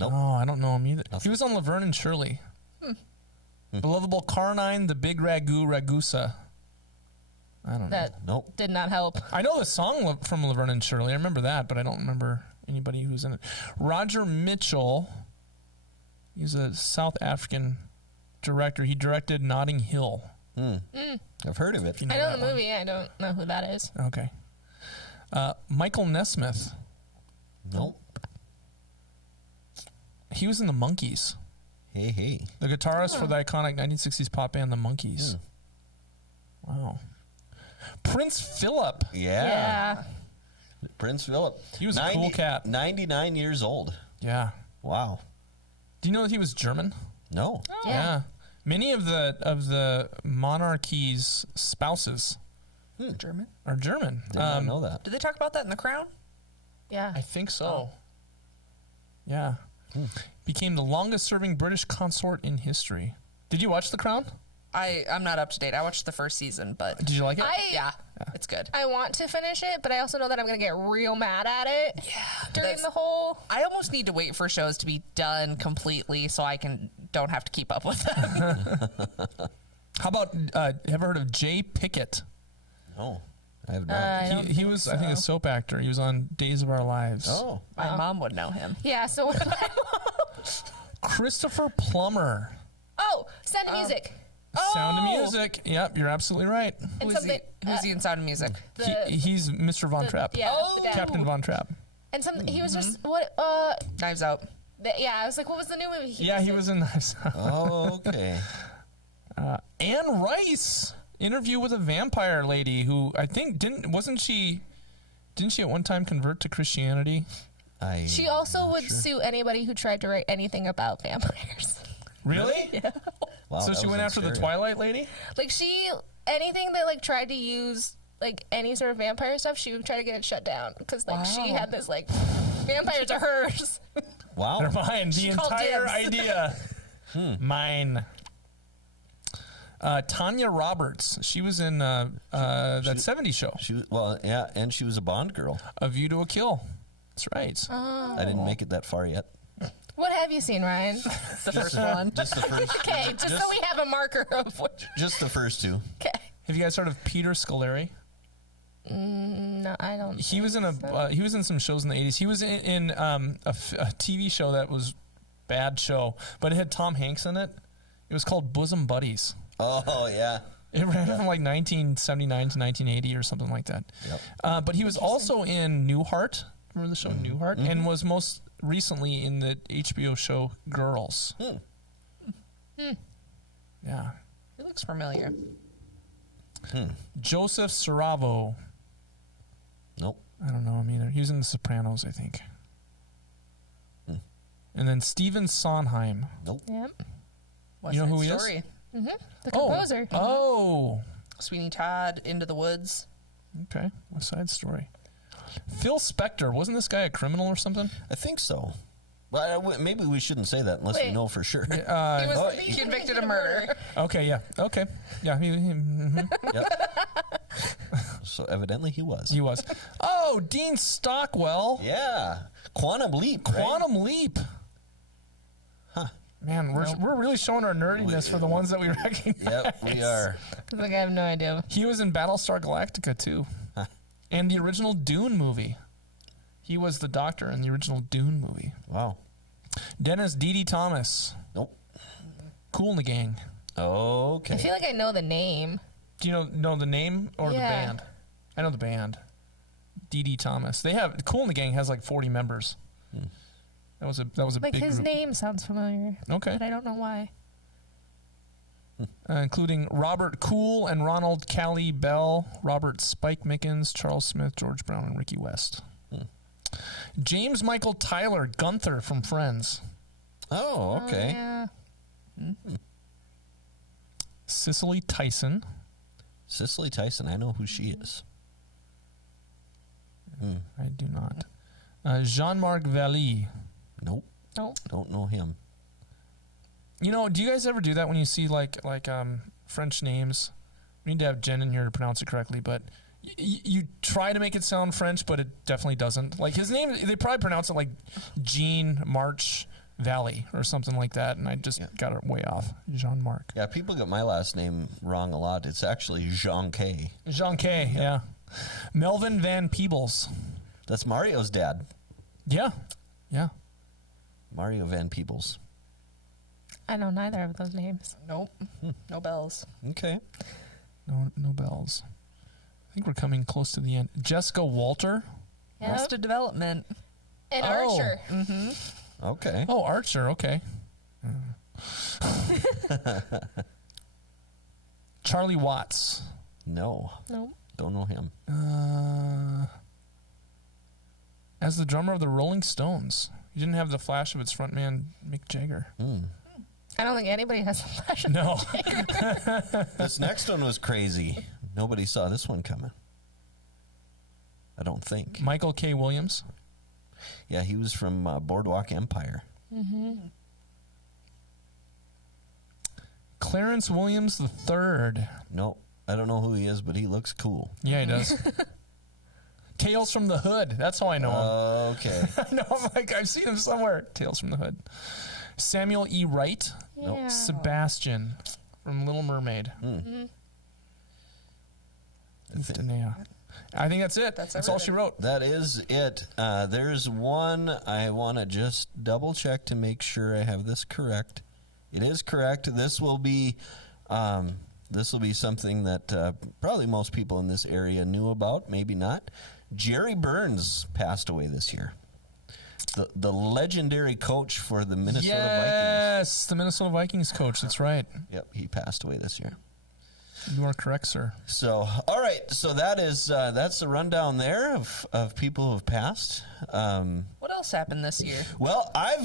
Nope. Oh, I don't know him either. He was on Laverne and Shirley. Belovable Carnine, the Big Ragu Ragusa. I don't know. That Nope. did not help. I know the song from Laverne and Shirley. I remember that, but I don't remember anybody who's in it. Roger Mitchell. He's a South African director. He directed Notting Hill. I've heard of it. You I know that the one. movie. I don't know who that is. Okay. Michael Nesmith. Nope. He was in the Monkees. Hey. The guitarist for the iconic 1960s pop band The Monkees. Wow. Prince Philip. Yeah. Prince Philip. He was a cool cat. 99 years old. Yeah. Wow. Do you know that he was German? No. Yeah. Many of the monarchy's spouses German. are German. Did not know that. Did they talk about that in The Crown? Yeah. I think so. Yeah. Became the longest serving British consort in history. Did you watch The Crown? I'm not up to date. I watched the first season, but Did you like it? yeah, it's good. I want to finish it, but I also know that I'm going to get real mad at it. Yeah. During the whole. I almost need to wait for shows to be done completely so I don't have to keep up with them. How about, ever heard of Jay Pickett? No. I have not. He was, I think, a soap actor. He was on Days of Our Lives. Oh. My mom would know him. Yeah, so what did I Christopher Plummer. Oh, Sound of Music. Sound of Music. Yep, you're absolutely right. And Who's he? something. Who's he in Sound of Music? He's Mr. Von Trapp. Yeah, the dad. Captain Von Trapp. And something. He was just. What? Knives Out. Yeah, I was like, what was the new movie? Yeah, he was in Knives Out. Oh, okay. Anne Rice. Interview with a Vampire Lady who I think didn't she at one time convert to Christianity? She also would sue anybody who tried to write anything about vampires. Really? Yeah. Wow, So that she was went after the scary. Twilight Lady? Like anything that like tried to use like any sort of vampire stuff, she would try to get it shut down because like she Wow. had this like vampires are hers. Wow. They're mine. The called entire dibs. idea. Mine. Tanya Roberts. She was in that 70s show, And she was a Bond girl. A View to a Kill. That's right. I didn't make it that far yet. What have you seen, Ryan? The first one. Just the first. Okay, just so we have a marker of what. Just the first two. Okay. Have you guys heard of Peter Scolari? No, I don't. He was in he was in some shows in the 80s. He was in a TV show that was bad show, but it had Tom Hanks in it. It was called Bosom Buddies. Oh, yeah. It ran from like 1979 to 1980 or something like that. Yep. But he was also in Newhart. Remember the show Newhart? And was most recently in the HBO show Girls. Yeah. He looks familiar. Joseph Saravo. Nope. I don't know him either. He was in The Sopranos, I think. And then Stephen Sondheim. Nope. Yep. West You know Side who he is? Story. The composer. Oh. Sweeney Todd, Into the Woods. Okay. West Side Story. Phil Spector. Wasn't this guy a criminal or something? I think so. Well, maybe we shouldn't say that unless we Wait. know for sure. He was oh, convicted of murder. Okay, yeah. Okay. Yeah, Yep. So evidently he was. he was. Oh, Dean Stockwell. Yeah. Quantum Leap. Right? Quantum Leap. Man, we're really showing our nerdiness for the ones that we recognize. Yep, we are. Like I have no idea. He was in Battlestar Galactica too, and the original Dune movie. He was the Doctor in the original Dune movie. Wow. Dennis D.D. Thomas. Nope. Cool in the Gang. Okay. I feel like I know the name. Do you know the name or the Yeah. band? I know the band. D.D. Thomas. They have Cool in the Gang has like 40 members. That was a Like big his group. name sounds familiar. Okay. But I don't know why. Including Robert Cool and Ronald Callie Bell, Robert Spike Mickens, Charles Smith, George Brown, and Ricky West. James Michael Tyler, Gunther from Friends. Oh, okay. Yeah. Cicely Tyson. Cicely Tyson. I know who she is. I do not. Jean-Marc Vallée. Nope. Nope. Don't know him. You know, do you guys ever do that when you see like French names? We need to have Jen in here to pronounce it correctly, but you try to make it sound French, but it definitely doesn't. Like his name, they probably pronounce it like Jean March Valley or something like that, and I just got it way off. Jean-Marc. Yeah, people get my last name wrong a lot. It's actually Jean K. Jean K, yeah. Melvin Van Peebles. That's Mario's dad. Yeah. Yeah. Mario Van Peebles. I know neither of those names. Nope. No bells. Okay. No bells. I think we're coming close to the end. Jessica Walter. Yeah. Arrested Development. And Oh. Archer. Okay. Oh, Archer, okay. Charlie Watts. No. Nope. Don't know him. As the drummer of the Rolling Stones. He didn't have the flash of its frontman, Mick Jagger. I don't think anybody has a flash of No. This next one was crazy. Nobody saw this one coming. I don't think. Michael K. Williams. Yeah, he was from Boardwalk Empire. Clarence Williams III. Nope. I don't know who he is, but he looks cool. Yeah, he does. Tales from the Hood. That's how I know him. Okay. I know him like I've seen him somewhere. Tales from the Hood. Samuel E. Wright. Yeah. Sebastian from Little Mermaid. Danae. I think that's it. That's all she wrote. That is it. There's one I want to just double check to make sure I have this correct. It is correct. This will be something that probably most people in this area knew about. Maybe not. Jerry Burns passed away this year. The legendary coach for the Minnesota Vikings. Yes, the Minnesota Vikings coach. That's right. Yep, he passed away this year. You are correct, sir. So, all right. So that's the rundown there of people who have passed. What else happened this year? Well, I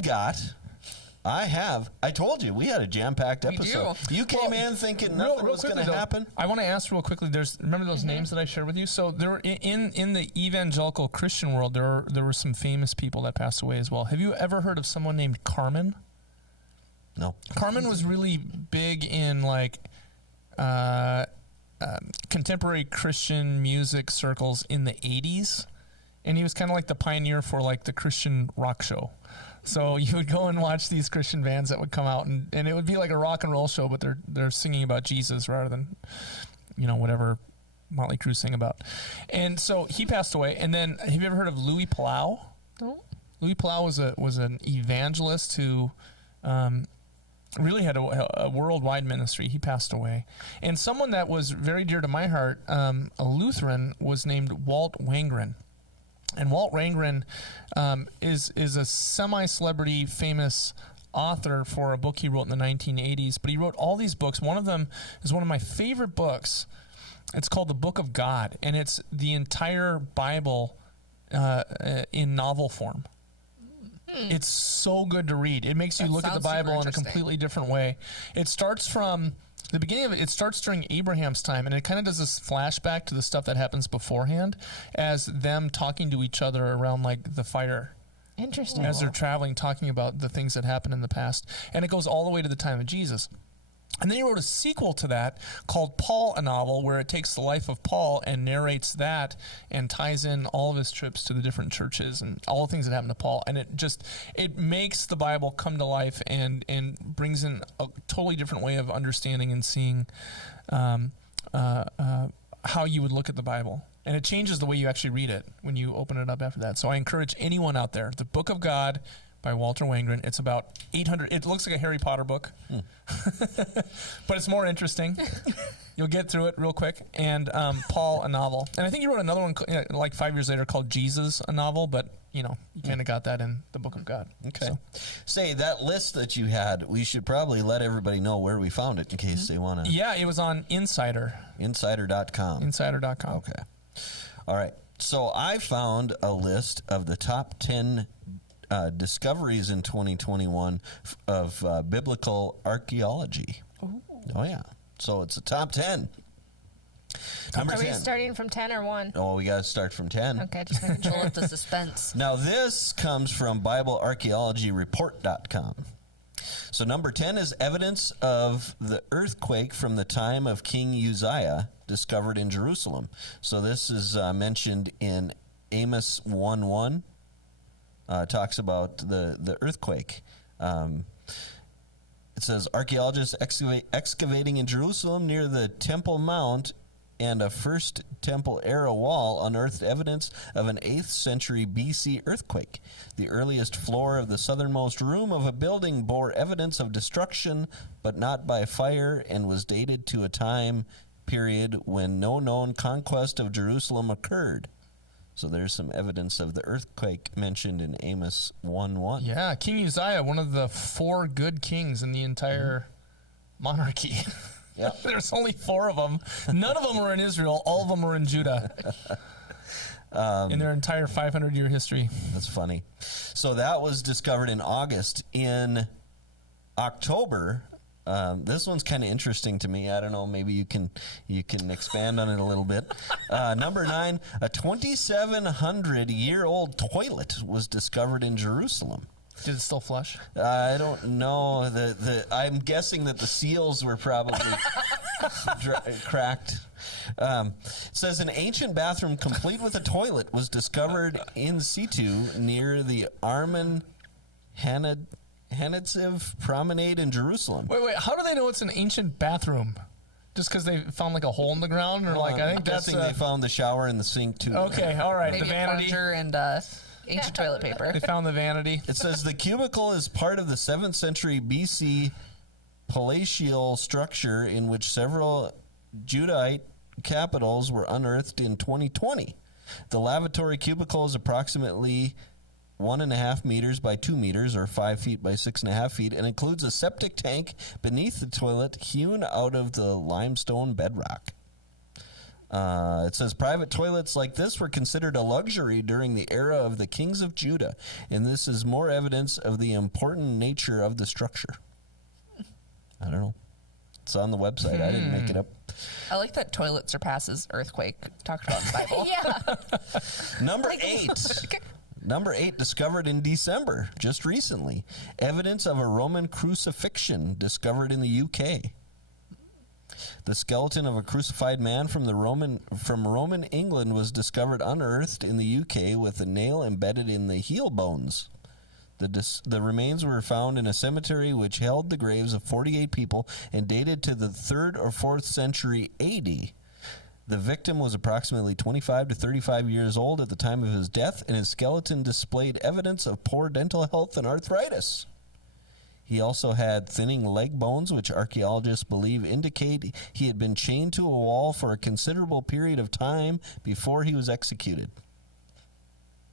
told you we had a jam-packed episode. You came in thinking nothing was going to happen. I want to ask real quickly. Remember those names that I shared with you? So there were in the evangelical Christian world, there were some famous people that passed away as well. Have you ever heard of someone named Carmen? No. Carmen was really big in like contemporary Christian music circles in the 80s, and he was kind of like the pioneer for like the Christian rock show. So you would go and watch these Christian bands that would come out, and it would be like a rock and roll show, but they're singing about Jesus rather than, whatever Motley Crue sing about. And so he passed away. And then, have you ever heard of Louis Palau? No. Louis Palau was an evangelist who really had a worldwide ministry. He passed away. And someone that was very dear to my heart, a Lutheran, was named Walt Wangren. And Walt Wangren is a semi-celebrity famous author for a book he wrote in the 1980s. But he wrote all these books. One of them is one of my favorite books. It's called The Book of God, and it's the entire Bible in novel form. It's so good to read. It makes you look at the Bible in a completely different way. It starts from the beginning of it. It starts during Abraham's time, and it kind of does this flashback to the stuff that happens beforehand as them talking to each other around like the fire. Interesting. As they're traveling, talking about the things that happened in the past. And it goes all the way to the time of Jesus. And then he wrote a sequel to that called Paul, a Novel, where it takes the life of Paul and narrates that and ties in all of his trips to the different churches and all the things that happened to Paul. And it makes the Bible come to life and brings in a totally different way of understanding and seeing how you would look at the Bible. And it changes the way you actually read it when you open it up after that. So I encourage anyone out there, The Book of God by Walter Wangren. It's about 800. It looks like a Harry Potter book, but it's more interesting. You'll get through it real quick. And Paul, a Novel. And I think he wrote another one like 5 years later called Jesus, a Novel, but you kind of got that in The Book of God. Okay. So. Say, that list that you had, we should probably let everybody know where we found it in case they want to. Yeah, it was on Insider. Insider.com. Insider.com. Okay. All right. So I found a list of the top 10 discoveries in 2021 of biblical archaeology. Ooh. Oh, yeah. So it's a top 10. Number 10. Are we starting from 10 or 1? Oh, we got to start from 10. Okay, just making Pull up the suspense. Now, this comes from BibleArchaeologyReport.com. So number 10 is evidence of the earthquake from the time of King Uzziah discovered in Jerusalem. So this is mentioned in Amos 1:1. Talks about the earthquake. It says, archaeologists excavating in Jerusalem near the Temple Mount and a First Temple era wall unearthed evidence of an 8th century BC earthquake. The earliest floor of the southernmost room of a building bore evidence of destruction, but not by fire, and was dated to a time period when no known conquest of Jerusalem occurred. So there's some evidence of the earthquake mentioned in Amos 1:1. Yeah, King Uzziah, one of the 4 good kings in the entire monarchy. Yep. There's only 4 of them. None of them were in Israel. All of them were in Judah in their entire 500-year history. That's funny. So that was discovered in August. In October, this one's kind of interesting to me. I don't know. Maybe you can expand on it a little bit. Number 9, a 2,700-year-old toilet was discovered in Jerusalem. Did it still flush? I don't know. I'm guessing that the seals were probably cracked. It says an ancient bathroom complete with a toilet was discovered in situ near the Armen Hanetziv Promenade in Jerusalem. Wait. How do they know it's an ancient bathroom? Just because they found like a hole in the ground, or like I think I'm that's guessing they found the shower and the sink too. Okay, all right. Maybe the vanity. a plunger and ancient toilet paper. They found the vanity. It says the cubicle is part of the 7th century BC palatial structure in which several Judahite capitals were unearthed in 2020. The lavatory cubicle is approximately 1.5 meters by 2 meters, or 5 feet by 6.5 feet, and includes a septic tank beneath the toilet hewn out of the limestone bedrock. It says private toilets like this were considered a luxury during the era of the kings of Judah, and this is more evidence of the important nature of the structure. I don't know. It's on the website. I didn't make it up. I like that toilet surpasses earthquake talked about in the Bible. Yeah. Number 8. Number 8, discovered in December, just recently. Evidence of a Roman crucifixion discovered in the UK. The skeleton of a crucified man from Roman England was discovered unearthed in the UK with a nail embedded in the heel bones. The remains were found in a cemetery which held the graves of 48 people and dated to the 3rd or 4th century AD. The victim was approximately 25 to 35 years old at the time of his death, and his skeleton displayed evidence of poor dental health and arthritis. He also had thinning leg bones, which archaeologists believe indicate he had been chained to a wall for a considerable period of time before he was executed.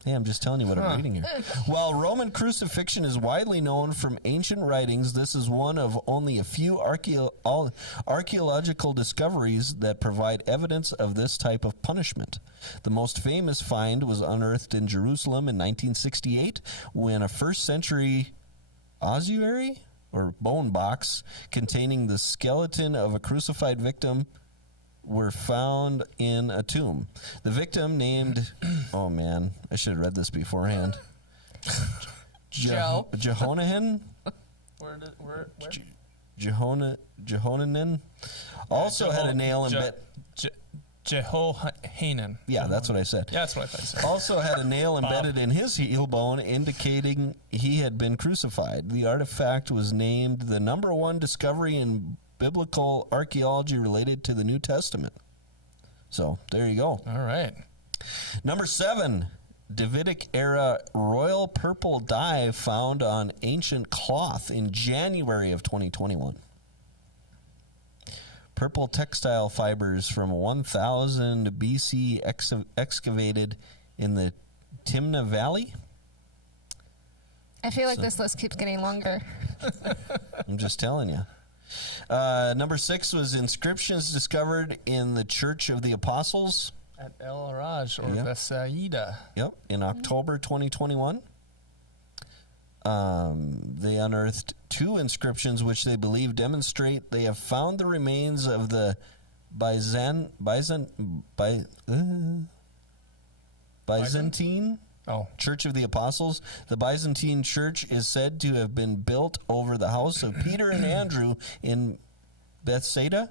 Hey, I'm just telling you what I'm reading here. While Roman crucifixion is widely known from ancient writings, this is one of only a few archaeological discoveries that provide evidence of this type of punishment. The most famous find was unearthed in Jerusalem in 1968 when a 1st century ossuary or bone box containing the skeleton of a crucified victim were found in a tomb. The victim named, oh man, I should have read this beforehand. Jehonahan? Jehonahan also had a nail embedded. Jehohanan. Yeah, that's what I said. Yeah, that's what I thought you said. Also had a nail embedded in his heel bone, indicating he had been crucified. The artifact was named the number 1 discovery in biblical archaeology related to the New Testament. So, there you go. All right. Number 7, Davidic era royal purple dye found on ancient cloth in January of 2021. Purple textile fibers from 1000 BC excavated in the Timna Valley. I feel like this list keeps getting longer. I'm just telling you. Number 6 was inscriptions discovered in the Church of the Apostles. At El Raj or Yep. Bethsaida. Yep, in October 2021. They unearthed 2 inscriptions which they believe demonstrate they have found the remains of the Byzantine Church of the Apostles. The Byzantine Church is said to have been built over the house of Peter and Andrew in Bethsaida,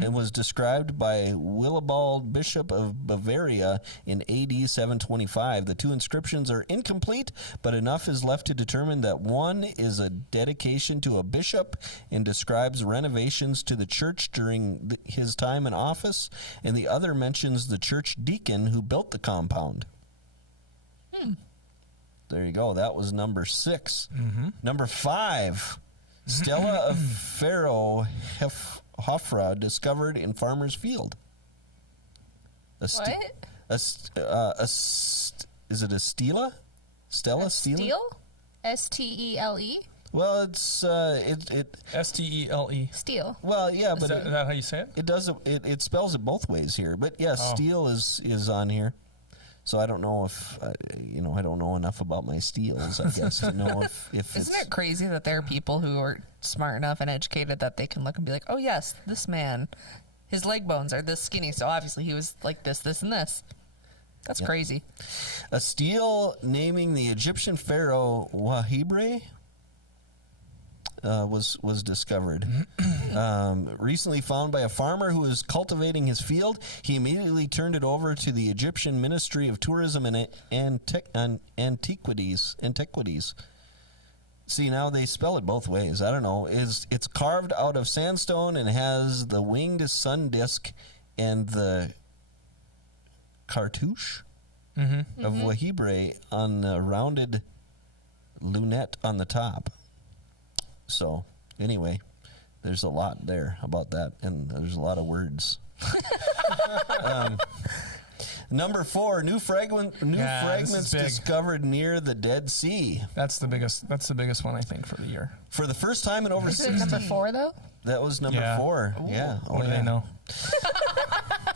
and was described by Willibald, Bishop of Bavaria, in AD 725. The 2 inscriptions are incomplete, but enough is left to determine that one is a dedication to a bishop and describes renovations to the church during his time in office, and the other mentions the church deacon who built the compound. There you go. That was number 6. Number 5, Stella of Pharaoh Hofra discovered in Farmer's Field. What? Is it a stela? Stella? Steel? S-T-E-L-E? Well, it's Stele. Steel. Well, yeah, Is but that how you say it? it does it spells it both ways here. But yes, steel is on here. So I don't know if I don't know enough about my steels, I guess, to know if Isn't it crazy that there are people who are smart enough and educated that they can look and be like, oh yes, this man, his leg bones are this skinny, so obviously he was like this, this, and this. That's crazy. A stele naming the Egyptian pharaoh Wahibre was discovered. Recently found by a farmer who was cultivating his field. He immediately turned it over to the Egyptian Ministry of Tourism and Antiquities. See, now they spell it both ways. I don't know. It's carved out of sandstone and has the winged sun disk and the cartouche of Wahibre on the rounded lunette on the top. So, anyway, there's a lot there about that, and there's a lot of words. Number 4, new fragments discovered near the Dead Sea. That's the biggest one, I think, for the year. For the first time in over Is 60 it number 4, though? That was number 4. Yeah. What do they know?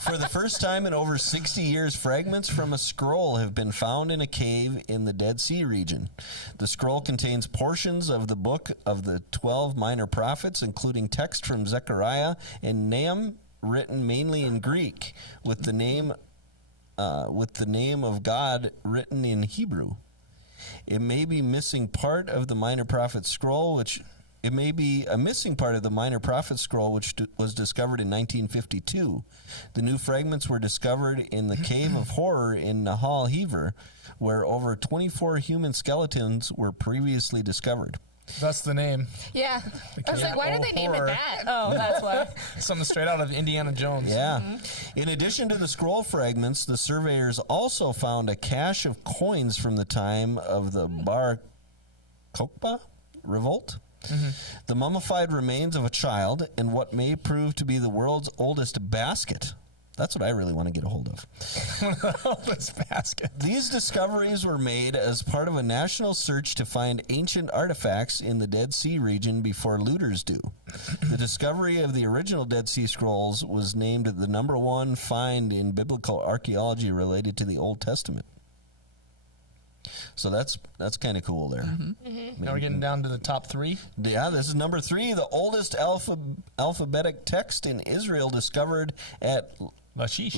For the first time in over 60 years, fragments from a scroll have been found in a cave in the Dead Sea region. The scroll contains portions of the book of the 12 minor prophets, including text from Zechariah and Nahum, written mainly in Greek, with the name of God written in Hebrew. It may be missing part of the minor prophet scroll, which was discovered in 1952. The new fragments were discovered in the Cave of Horror in Nahal Hever, where over 24 human skeletons were previously discovered. That's the name. Yeah. I was like, why did they name it Horror. that? Oh, that's why. Something straight out of Indiana Jones. Yeah. In addition to the scroll fragments, the surveyors also found a cache of coins from the time of the Bar Kokhba revolt. The mummified remains of a child and what may prove to be the world's oldest basket. That's what I really want to get a hold of. This basket. These discoveries were made as part of a national search to find ancient artifacts in the Dead Sea region before looters do. The discovery of the original Dead Sea Scrolls was named the number 1 find in biblical archaeology related to the Old Testament. So that's kind of cool there. Now we're getting down to the top 3. Yeah, this is number 3, the oldest alphabetic text in Israel discovered at Lachish.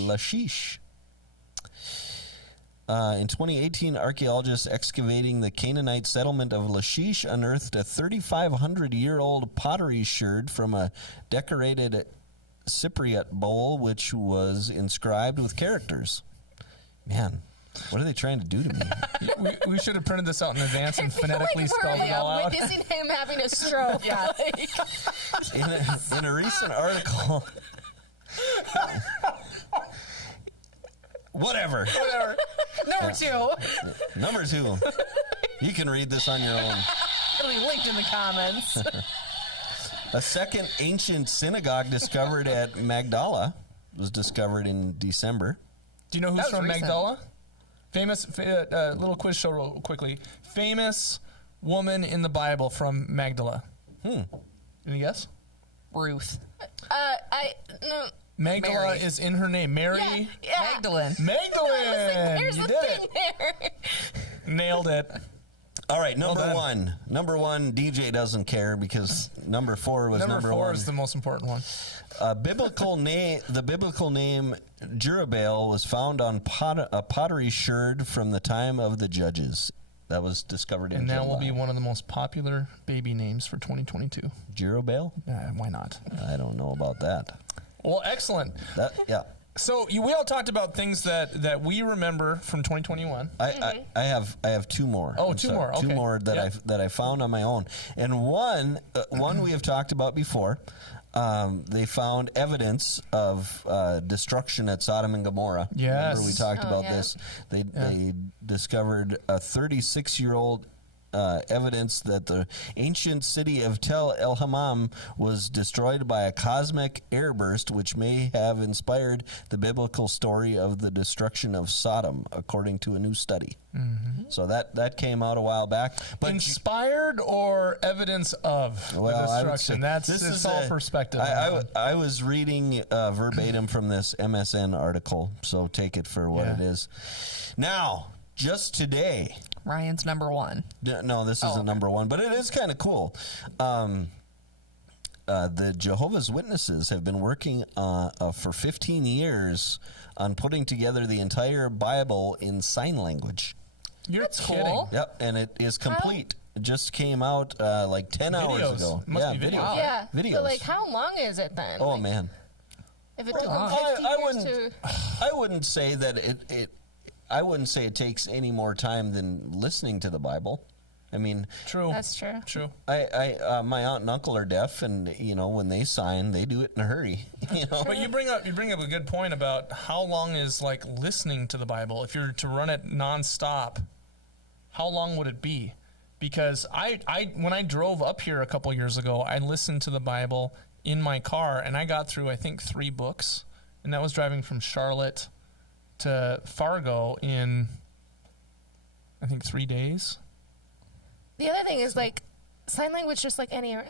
In 2018, archaeologists excavating the Canaanite settlement of Lachish unearthed a 3,500-year-old pottery sherd from a decorated Cypriot bowl, which was inscribed with characters. Man, what are they trying to do to me? we should have printed this out in advance and phonetically spelled it all out. Witnessing him having a stroke. Yeah. In a recent article... Whatever. Number 2. You can read this on your own. It'll be linked in the comments. A second ancient synagogue discovered at Magdala was discovered in December. Do you know who's from recent. Magdala? Famous, little quiz show real quickly. Famous woman in the Bible from Magdala. Any guess? Ruth. Magdala Mary. is in her name. Mary. Yeah. Magdalene. Magdalene. There's You the did thing it. there. Nailed it. All right, done. Number one, DJ doesn't care because number 4 was number 4 one. is the most important one. The biblical name Jerubbaal was found on a pottery sherd from the time of the judges. That was discovered in And that will July. be one of the most popular baby names for 2022. Jerubbaal? Why not? I don't know about that. Well, excellent. Yeah. So we all talked about things that we remember from 2021. I have 2 more. Oh, I'm two sorry. more. Two Okay. more that I found on my own, and one we have talked about before. They found evidence of destruction at Sodom and Gomorrah. Yes. Remember we talked about yeah. this. They discovered a 36-year-old evidence that the ancient city of Tel El Hammam was destroyed by a cosmic airburst, which may have inspired the biblical story of the destruction of Sodom, according to a new study. Mm-hmm. So that came out a while back. But Inspired or evidence of the I would destruction? say It's all perspective. I was reading verbatim from this MSN article, so take it for what it is. Now, just today. Ryan's number 1. No, this isn't number 1, but it is kind of cool. The Jehovah's Witnesses have been working for 15 years on putting together the entire Bible in sign language. You're That's kidding. cool. Yep, and it is complete. It just came out like 10 hours Videos. ago. Must be videos. videos. Yeah. Videos. But like, how long is it then? Oh, Like, man. If it took them I 50 years wouldn't. to. I wouldn't say that I wouldn't say it takes any more time than listening to the Bible. I mean, True. That's true. True. my aunt and uncle are deaf, and when they sign, they do it in a hurry. But you bring up a good point about how long is like listening to the Bible. If you're to run it nonstop, how long would it be? Because I when I drove up here a couple years ago, I listened to the Bible in my car, and I got through I think 3 books, and that was driving from Charlotte to Fargo in I think 3 days. The other thing is like sign language, just like anywhere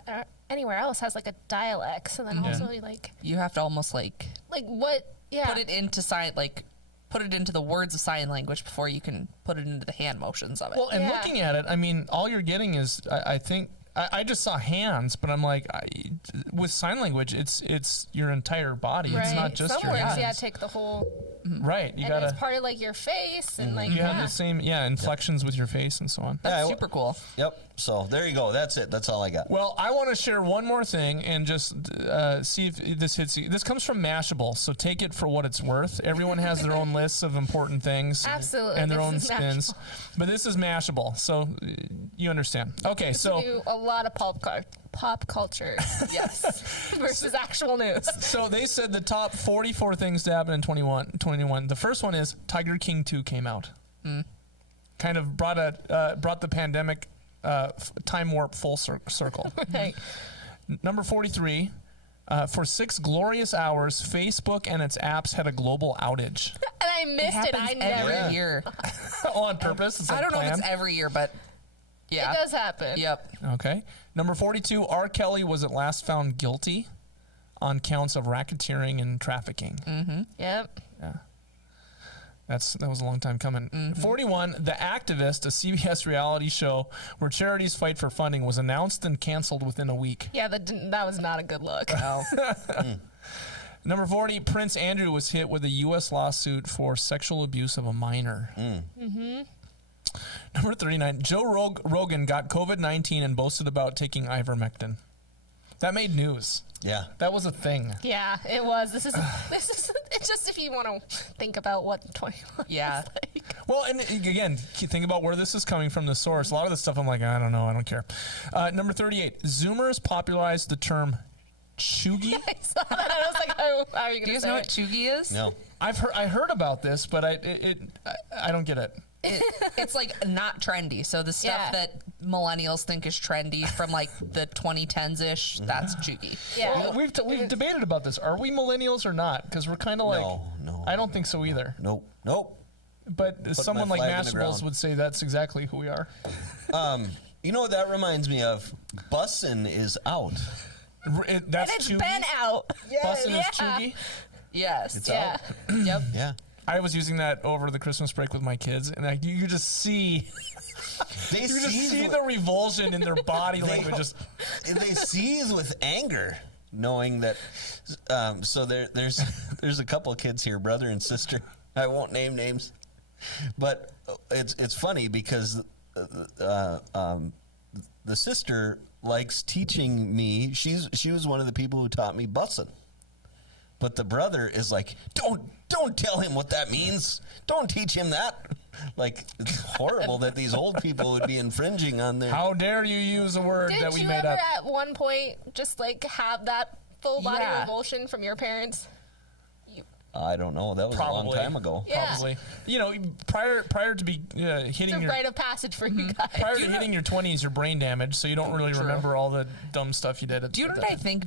else, has like a dialect. So then also like You have to almost what? Yeah. put it into the words of sign language before you can put it into the hand motions of it. Well, and Yeah. looking at it, I mean, all you're getting is I think I just saw hands, but I'm like, with sign language, it's your entire body. Right. It's not just Some your words, hands. yeah, take the whole. Right. You And gotta. it's part of like your face and like You have the same, inflections with your face and so on. That's super cool. Yep. So there you go. That's it. That's all I got. Well, I want to share one more thing and just see if this hits you. This comes from Mashable, so take it for what it's worth. Everyone has their own lists of important things. Absolutely. And their This own is spins. Mashable. But this is Mashable, so you understand. Okay, so Do a lot of pop culture, yes, versus actual news. so they said the top 44 things to happen in 21. The first one is Tiger King 2 came out. Kind of brought the pandemic time warp full circle. Right. Number 43, for 6 glorious hours, Facebook and its apps had a global outage. And I missed it. I Happens never. every year. On purpose? It's I like don't know if planned? it's every year, but yeah. It does happen. Yep. Okay. Number 42, R. Kelly was at last found guilty on counts of racketeering and trafficking. Yep. That was a long time coming. 41, The Activist, a CBS reality show where charities fight for funding, was announced and canceled within a week. Yeah, that was not a good look. No. Number 40, Prince Andrew was hit with a U.S. lawsuit for sexual abuse of a minor. Number 39, Joe Rogan got COVID-19 and boasted about taking ivermectin. That made news. Yeah. That was a thing. Yeah, it was. This is it's just if you want to think about what 21 Yeah. is like. Well, and again, think about where this is coming from, the source. A lot of the stuff I'm like, I don't know, I don't care. Number 38, Zoomers popularized the term chuggy. I saw that. I was like, how are you Do going you to guys know say what it? chuggy is? No. I heard about this, but I don't get it. It's like not trendy. So the stuff Yeah. that millennials think is trendy from like the 2010s ish, that's chuggy. Yeah. We've debated about this. Are we millennials or not? Because we're kind of like, No. I don't think so either. Nope. But someone my like flag in the Mashables ground. would say that's exactly who we are. You know what that reminds me of? Bussin' is out. That's It's chuggy. been out. Bussin' is Yeah. chuggy. Yes. It's Yeah. out. Yep. Yeah. I was using that over the Christmas break with my kids, and you could just see, They you could just seethe see with- the revulsion in their body language. Just they seethe with anger, knowing that. So there's a couple of kids here, brother and sister. I won't name names, but it's funny because the sister likes teaching me. She was one of the people who taught me bussin'. But the brother is like, don't tell him what that means. Don't teach him that. Like, it's horrible that these old people would be infringing on their. how dare you use a word that Didn't we you made ever up? at one point just like have that full body Yeah. revulsion from your parents? I don't know. That was a long Probably. time ago. Yeah. Probably. You know, prior to be It's hitting a your rite of passage for you guys. prior to hitting your 20s, your brain damaged, so you don't really True. remember all the dumb stuff you did. Do you know what I think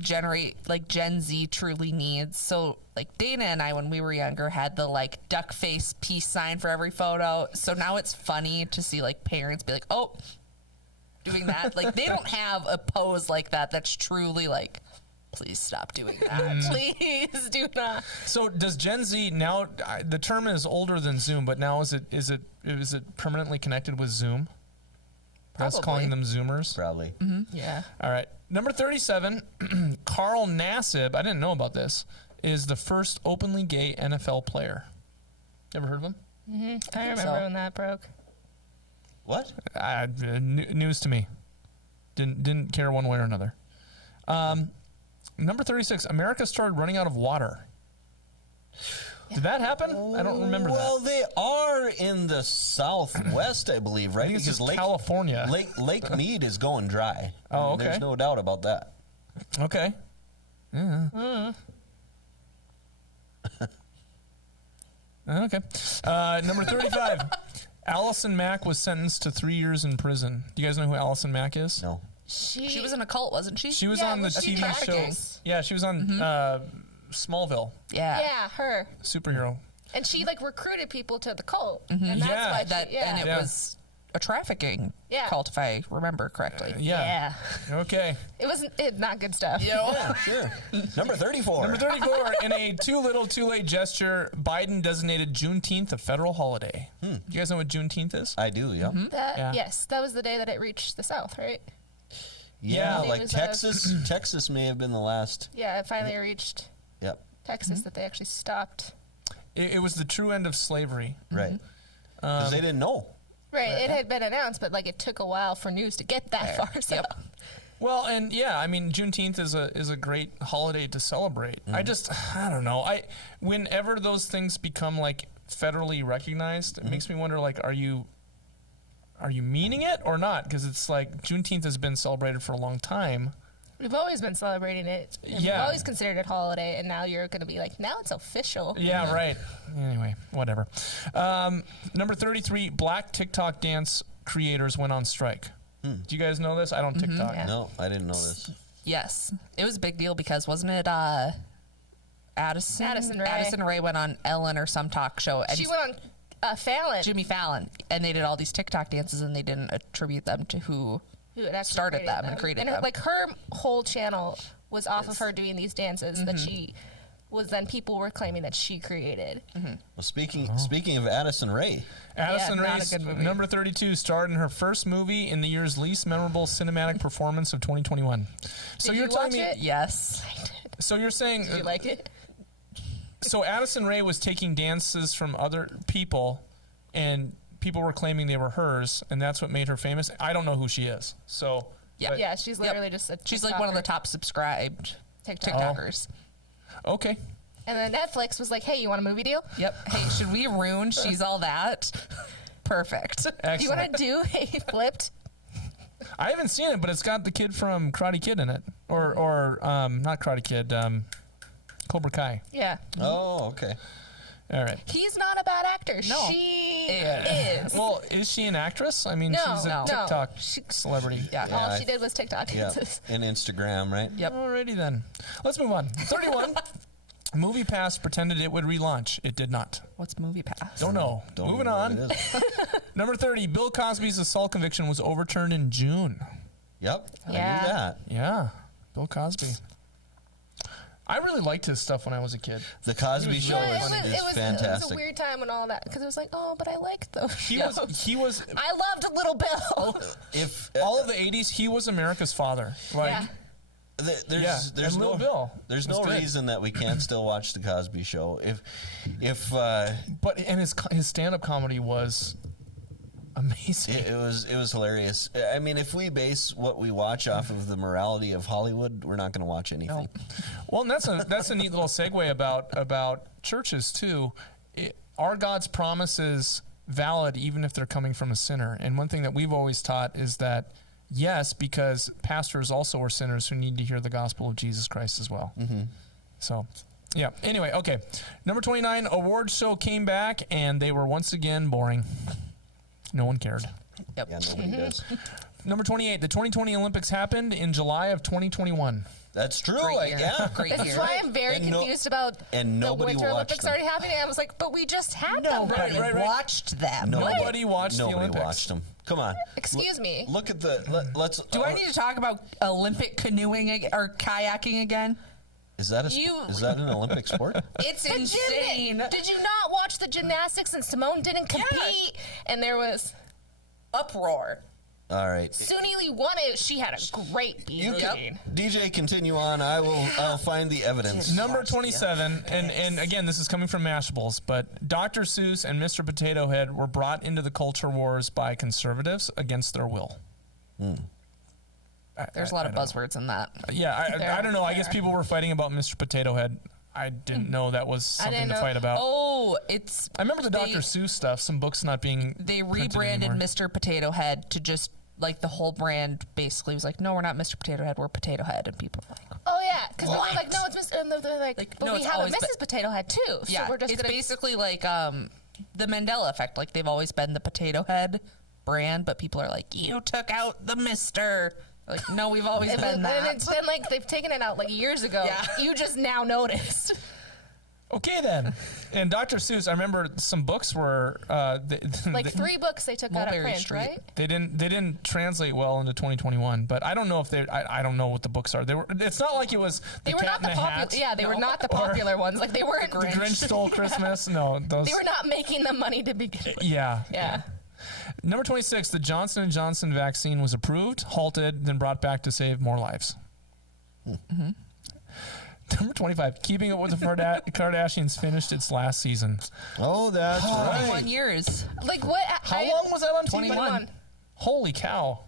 Gen Z truly needs? So like Dana and I, when we were younger, had the like duck face peace sign for every photo. So now it's funny to see like parents be like, oh, doing that. Like they don't have a pose like that that's truly like, please stop doing that. Please do not. So does Gen Z now? The term is older than Zoom, but now is it permanently connected with Zoom? That's Probably. calling them Zoomers. Probably. Yeah. All right, number 37, Carl Nassib. I didn't know about this. Is the first openly gay NFL player. Ever heard of him? I remember so. when that broke. What? News to me. Didn't care one way or another. Number 36, America started running out of water. Did that happen? I don't remember Well, that. they are in the southwest, I believe, right? I think it's just Lake California. Lake Mead is going dry. Oh, okay. There's no doubt about that. Okay. Yeah. Okay. Number 35, Allison Mack was sentenced to 3 years in prison. Do you guys know who Allison Mack is? No. She was in a cult, wasn't she? She was Yeah, on the was she TV show. trafficking? Yeah, she was on Smallville, Yeah. Yeah, her. superhero. And she like recruited people to the cult. And Yeah, that's why That she, yeah. and it Yeah. was a trafficking Yeah. cult, if I remember correctly. Yeah. Okay. It wasn't not good stuff. Yeah, sure. Number 34. Number 34, in a too little, too late gesture, Biden designated Juneteenth a federal holiday. You guys know what Juneteenth is? I do, yeah. Yeah. Yes, that was the day that it reached the South, right? Yeah, It like was, Texas may have been the last. Yeah, it finally reached Yep, Texas that they actually stopped. It was the true end of slavery. right. Because they didn't know. Right, it had been announced, but like it took a while for news to get that far. So. Yep. Well, and yeah, I mean, Juneteenth is a great holiday to celebrate. I don't know. Whenever those things become like federally recognized, it makes me wonder, like, are you meaning it or not? Because it's like Juneteenth has been celebrated for a long time. We've always been celebrating it. And Yeah. We've always considered it holiday, and now you're going to be like, now it's official. Yeah, right. Anyway, whatever. Number 33, Black TikTok dance creators went on strike. Do you guys know this? I don't TikTok. Yeah. No, I didn't know this. Yes. It was a big deal because wasn't it Addison Ray. Addison Ray went on Ellen or some talk show and She went on Fallon. Jimmy Fallon, and they did all these TikTok dances and they didn't attribute them to who who had actually started them and created them. Like her whole channel was off of her doing these dances that she was. Then people were claiming that she created. Well, speaking of Addison Ray, Addison not Rae's a good movie. number 32 starred in her first movie in the year's least memorable cinematic performance of 2021. So Did you're you telling watch me? it? yes. So you're saying? Did you like it? So Addison Ray was taking dances from other people, and people were claiming they were hers, and that's what made her famous. I don't know who she is. So Yeah. but- Yeah, she's literally just a She's like one of the TikToker. top subscribed TikTok. TikTokers. Okay. And then Netflix was like, hey, you want a movie deal? Yep. Hey, should we ruin She's All That? Perfect. Excellent. Do you want to do a flipped? I haven't seen it, but it's got the kid from Karate Kid in it, or not Karate Kid, Cobra Kai. Yeah. oh, okay. All right. He's not a bad actor. No. She Yeah. is. Well, is she an actress? I mean, No, she's a no. TikTok She- celebrity. Yeah. Yeah, All I- she did was TikTok Yeah, dances. and Instagram, right? Yep. Alrighty then. Let's move on. 31. Movie Pass pretended it would relaunch. It did not. What's Movie Pass? Don't know. Don't Moving know what on. it is. Number 30. Bill Cosby's assault conviction was overturned in June. Yep, I Yeah. knew that. Yeah. Bill Cosby. I really liked his stuff when I was a kid. The Cosby Show is fantastic. It was a weird time and all that because it was like, oh, but I liked those. He was. I loved Little Bill. If All of the 80s, he was America's father. Like, Yeah. there's and Little Bill. There's was no good. reason that we can't still watch the Cosby Show. But his stand-up comedy was amazing. It was hilarious. I mean, if we base what we watch off of the morality of Hollywood, we're not going to watch anything. Well, and that's a neat little segue about churches too. Are God's promises valid even if they're coming from a sinner? And one thing that we've always taught is that yes, because pastors also are sinners who need to hear the gospel of Jesus Christ as well. Mm-hmm. So, yeah. Anyway, okay. Number 29, award show came back and they were once again boring. No one cared. Yep. Yeah, nobody does. Number 28, the 2020 Olympics happened in July of 2021. That's true. Great year. Yeah. Great That's year. why I'm very And confused about and the nobody Winter watched Olympics them. already happening. I was like, but we just had them. Nobody right. watched them. Nobody watched the Nobody Olympics. watched them. Come on. Excuse me. Look at the. Let's. Do I need to talk about Olympic canoeing or kayaking again? Is that is that an Olympic sport? It's The insane. Did you not watch the gymnastics and Simone didn't compete? And there was Uproar. All right. Suni Lee won it. She had a great You beat. can, DJ, continue on. I'll find the evidence. Number 27, and again, this is coming from Mashables, but Dr. Seuss and Mr. Potato Head were brought into the culture wars by conservatives against their will. There's a lot of buzzwords in that. Yeah, I don't know. I guess people were fighting about Mr. Potato Head. I didn't know that was something didn't to know. fight about. Oh, it's. I remember the Dr. Seuss stuff, some books not being They printed rebranded anymore. Mr. Potato Head to just like the whole brand basically was like, no, we're not Mr. Potato Head, we're Potato Head, and people were like, Oh yeah, because no one's like, no, it's Mr. And they're like, but no, we it's have a always Mrs. Potato Head too. So yeah, we're just it's gonna. basically like the Mandela effect. Like they've always been the Potato Head brand, but people are like, you took out the Mister. Like, no, we've always been and that. it's been like they've taken it out like years ago. Yeah. You just now noticed. Okay, then. And Dr. Seuss, I remember some books were... Like 3 books they took out of Mulberry print, Street. right? They didn't translate well into 2021, but I don't know if I don't know what the books are. They were. It's not like it was They the were Cat not in the the popular. Hat. Yeah, they were not the popular ones. Like they weren't. The Grinch Stole Christmas. No, those. They were not making the money to begin with. Yeah. Yeah. Number 26, the Johnson & Johnson vaccine was approved, halted, then brought back to save more lives. Mm-hmm. Number 25, Keeping Up with the Kardashians finished its last season. Oh, that's right. 21 years. Like what? How long was that on TV? 21. Holy cow.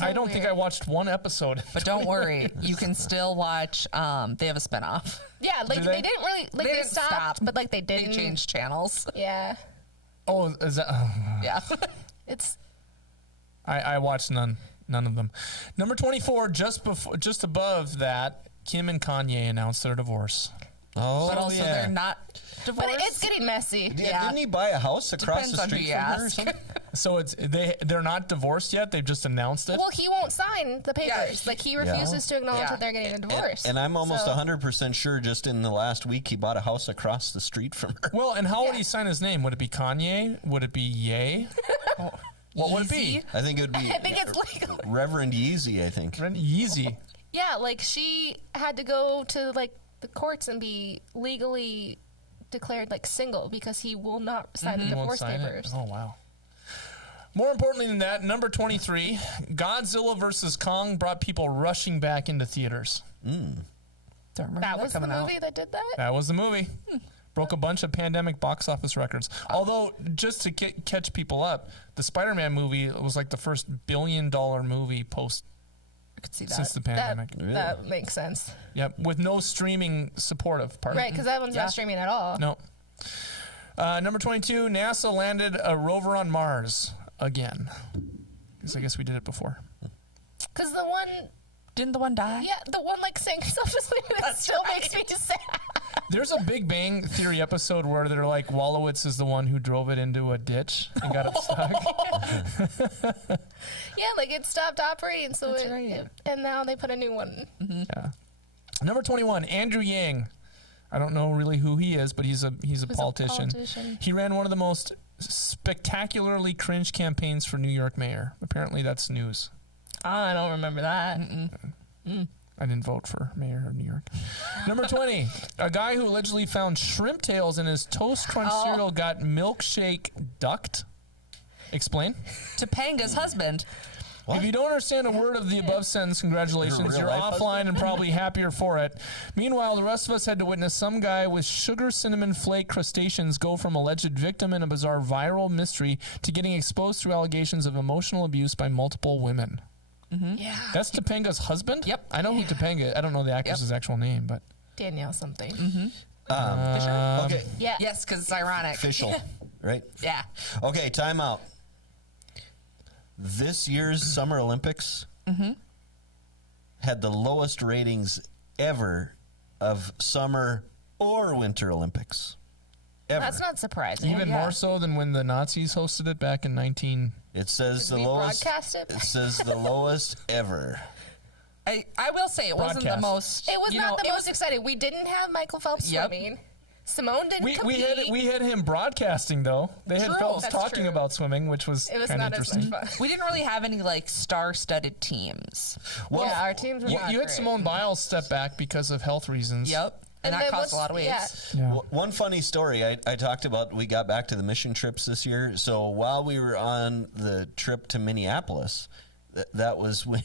I don't think I watched one episode. But don't worry, you can still watch. They have a spinoff. Yeah, like Do they they? didn't really like They they didn't stopped, stop. but like they They didn't. changed channels. Yeah, Oh, is that... Yeah. it's I watched none of them. Number 24, just above that, Kim and Kanye announced their divorce. Oh, But also, yeah. they're not but divorced. it's getting messy. Yeah, didn't he buy a house across Depends the on who street you from her or ask. something? So they're not divorced yet. They've just announced it. Well, he won't sign the papers. Yeah. Like he refuses to acknowledge Yeah. that they're getting a divorce. And I'm almost So- 100% sure just in the last week he bought a house across the street from her. Well, and how would he sign his name? Would it be Kanye? Would it be Ye? What would it be? I think it would be I think it's legal. Reverend Yeezy, I think. Yeezy. Yeah, like she had to go to like the courts and be legally declared like single because he will not sign the He won't divorce sign it? papers. Oh, wow. More importantly than that, number 23, Godzilla vs. Kong brought people rushing back into theaters. Don't remember That was the coming out. movie that did that. That was the movie. Broke a bunch of pandemic box office records. Although, just to catch people up, the Spider-Man movie was like the first $1 billion movie post I could see that. since the pandemic. That makes sense, Yep, with no streaming supportive part. right? Because that one's Yeah. not streaming at all. No. Number 22, NASA landed a rover on Mars again. Because I guess we did it before. Because the one, Didn't the one die? yeah, the one like saying stuff to sleep, it still makes me sad. There's a Big Bang Theory episode where they're like, Wolowitz is the one who drove it into a ditch and got it stuck. Yeah, like it stopped operating, so That's right. and now they put a new one. Yeah. Number 21, Andrew Yang. I don't know really who he is, but he's a politician. politician. He ran one of the most spectacularly cringe campaigns for New York mayor. Apparently that's news. I don't remember that. I didn't vote for mayor of New York. Number 20, a guy who allegedly found shrimp tails in his Toast Crunch cereal got milkshake ducked. Explain. Topanga's husband. If you don't understand a word of the above sentence, congratulations. You're offline and probably happier for it. Meanwhile, the rest of us had to witness some guy with sugar cinnamon flake crustaceans go from alleged victim in a bizarre viral mystery to getting exposed through allegations of emotional abuse by multiple women. Yeah. That's Topanga's husband? Yep. I know who Topanga. I don't know the actress's actual name, but Danielle something. Okay. Yeah. Yes, because it's ironic. Official, right? Yeah. Okay, time out. This year's Summer Olympics had the lowest ratings ever of Summer or Winter Olympics. Ever. That's not surprising. even more so than when the Nazis hosted it back in 19... It says the we lowest. broadcast it? It says the lowest ever. I will say it wasn't the Broadcast. most. It was you not know, the it most exciting. We didn't have Michael Phelps Yep. swimming. Simone didn't compete. We had him broadcasting though. They had True. Phelps That's talking true. about swimming, which was It was kind of not as interesting. much fun. We didn't really have any like star-studded teams. Well, Yeah, our teams were not You had great. Simone Biles step back because of health reasons. Yep. And that then caused a what's- lot of waves. yeah. Yeah. One funny story I talked about, we got back to the mission trips this year. So while we were on the trip to Minneapolis, that was when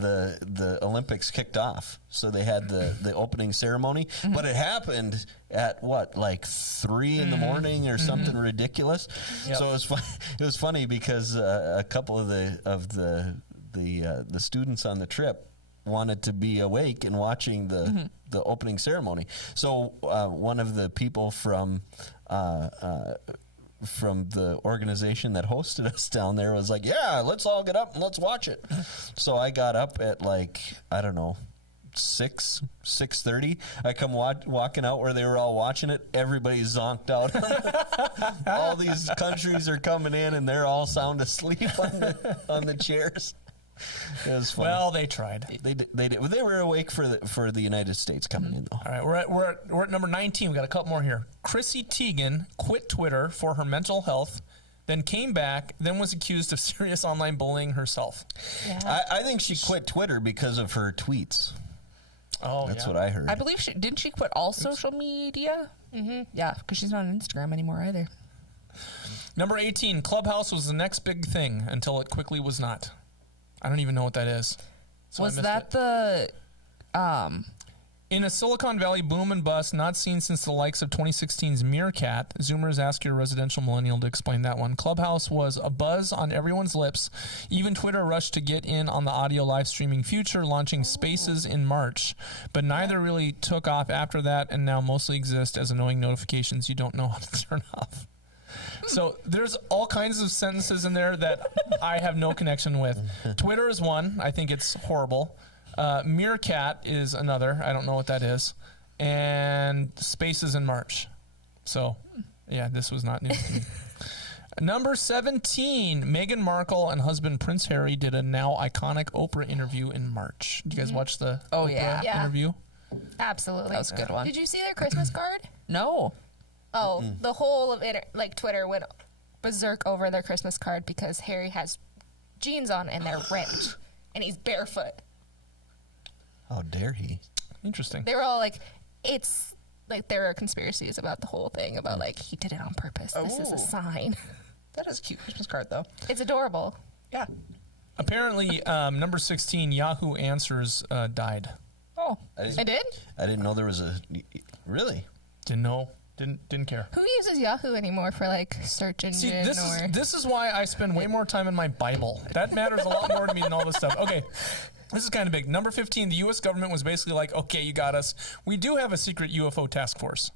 the Olympics kicked off. So they had the opening ceremony, but it happened at what, like 3 in the morning or something ridiculous. Yep. So it was funny because a couple of the students on the trip wanted to be awake and watching the opening ceremony. So one of the people from the organization that hosted us down there was like, yeah, let's all get up and let's watch it. So I got up at like, I don't know, 6:30. I come walking out where they were all watching it. Everybody's zonked out. All these countries are coming in and they're all sound asleep on the chairs. It was funny. Well, they tried. They did. They were awake for the United States coming in though. All right, we're at number 19. We got a couple more here. Chrissy Teigen quit Twitter for her mental health, then came back, then was accused of serious online bullying herself. Yeah. I think she quit Twitter because of her tweets. Oh, That's yeah. what I heard. I believe didn't she quit all social media? Mm-hmm. Yeah, because she's not on Instagram anymore either. Number 18. Clubhouse was the next big thing until it quickly was not. I don't even know what that is. So I Was missed that it. the In a Silicon Valley boom and bust not seen since the likes of 2016's Meerkat, Zoomers ask your residential millennial to explain that one. Clubhouse was a buzz on everyone's lips. Even Twitter rushed to get in on the audio live streaming future, launching Spaces in March. But neither really took off after that and now mostly exist as annoying notifications you don't know how to turn off. So there's all kinds of sentences in there that I have no connection with. Twitter is one. I think it's horrible. Meerkat is another. I don't know what that is. And Spaces in March. So, yeah, this was not news to me. Number 17, Meghan Markle and husband Prince Harry did a now iconic Oprah interview in March. Did you guys watch the Oh, Oprah yeah. interview? Absolutely. That was a good one. Did you see their Christmas card? No. Oh, the whole of it, like Twitter went berserk over their Christmas card because Harry has jeans on and they're ripped and he's barefoot. How dare he? Interesting. They were all like, it's like there are conspiracies about the whole thing about like he did it on purpose. This is Oh. a sign. That is a cute Christmas card, though. It's adorable. Yeah. Apparently, number 16, Yahoo Answers died. Oh. I did? I didn't know there was a. Really? Didn't know. Didn't care. Who uses Yahoo anymore for like search engine See, or? this is why I spend way more time in my Bible. That matters a lot more to me than all this stuff. Okay, this is kind of big. Number 15, the U.S. government was basically like, okay, you got us. We do have a secret UFO task force.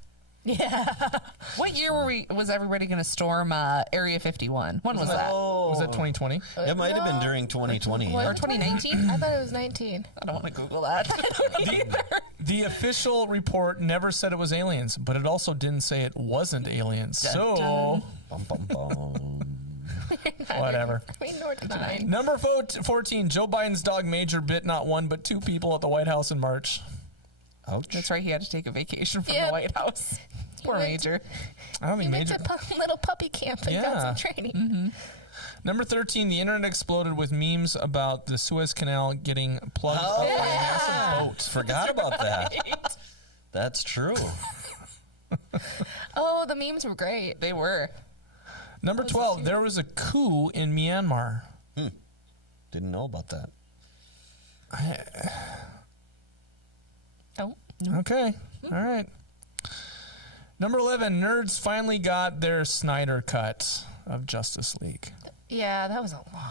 What year was everybody going to storm Area 51? When was that? Was that 2020? It might have been during 2020. What? yeah. Or 2019? I thought it was 19. I don't want to Google that. I don't either. The official report never said it was aliens, but it also didn't say it wasn't aliens. So, Bum, bum, bum. whatever. I mean, nor did I. Number 14, Joe Biden's dog Major bit not one but two people at the White House in March. Ouch. That's right. He had to take a vacation from Yep. the White House. Poor Major. I don't think Went Major. to little puppy camp and got some training. Number 13, the internet exploded with memes about the Suez Canal getting plugged up by a massive boat. Forgot about that. That's true. Oh, the memes were great. They were. Number 12, there was a coup in Myanmar. Didn't know about that. Oh. Okay, all right. Number 11, nerds finally got their Snyder cut of Justice League. Yeah, that was a long.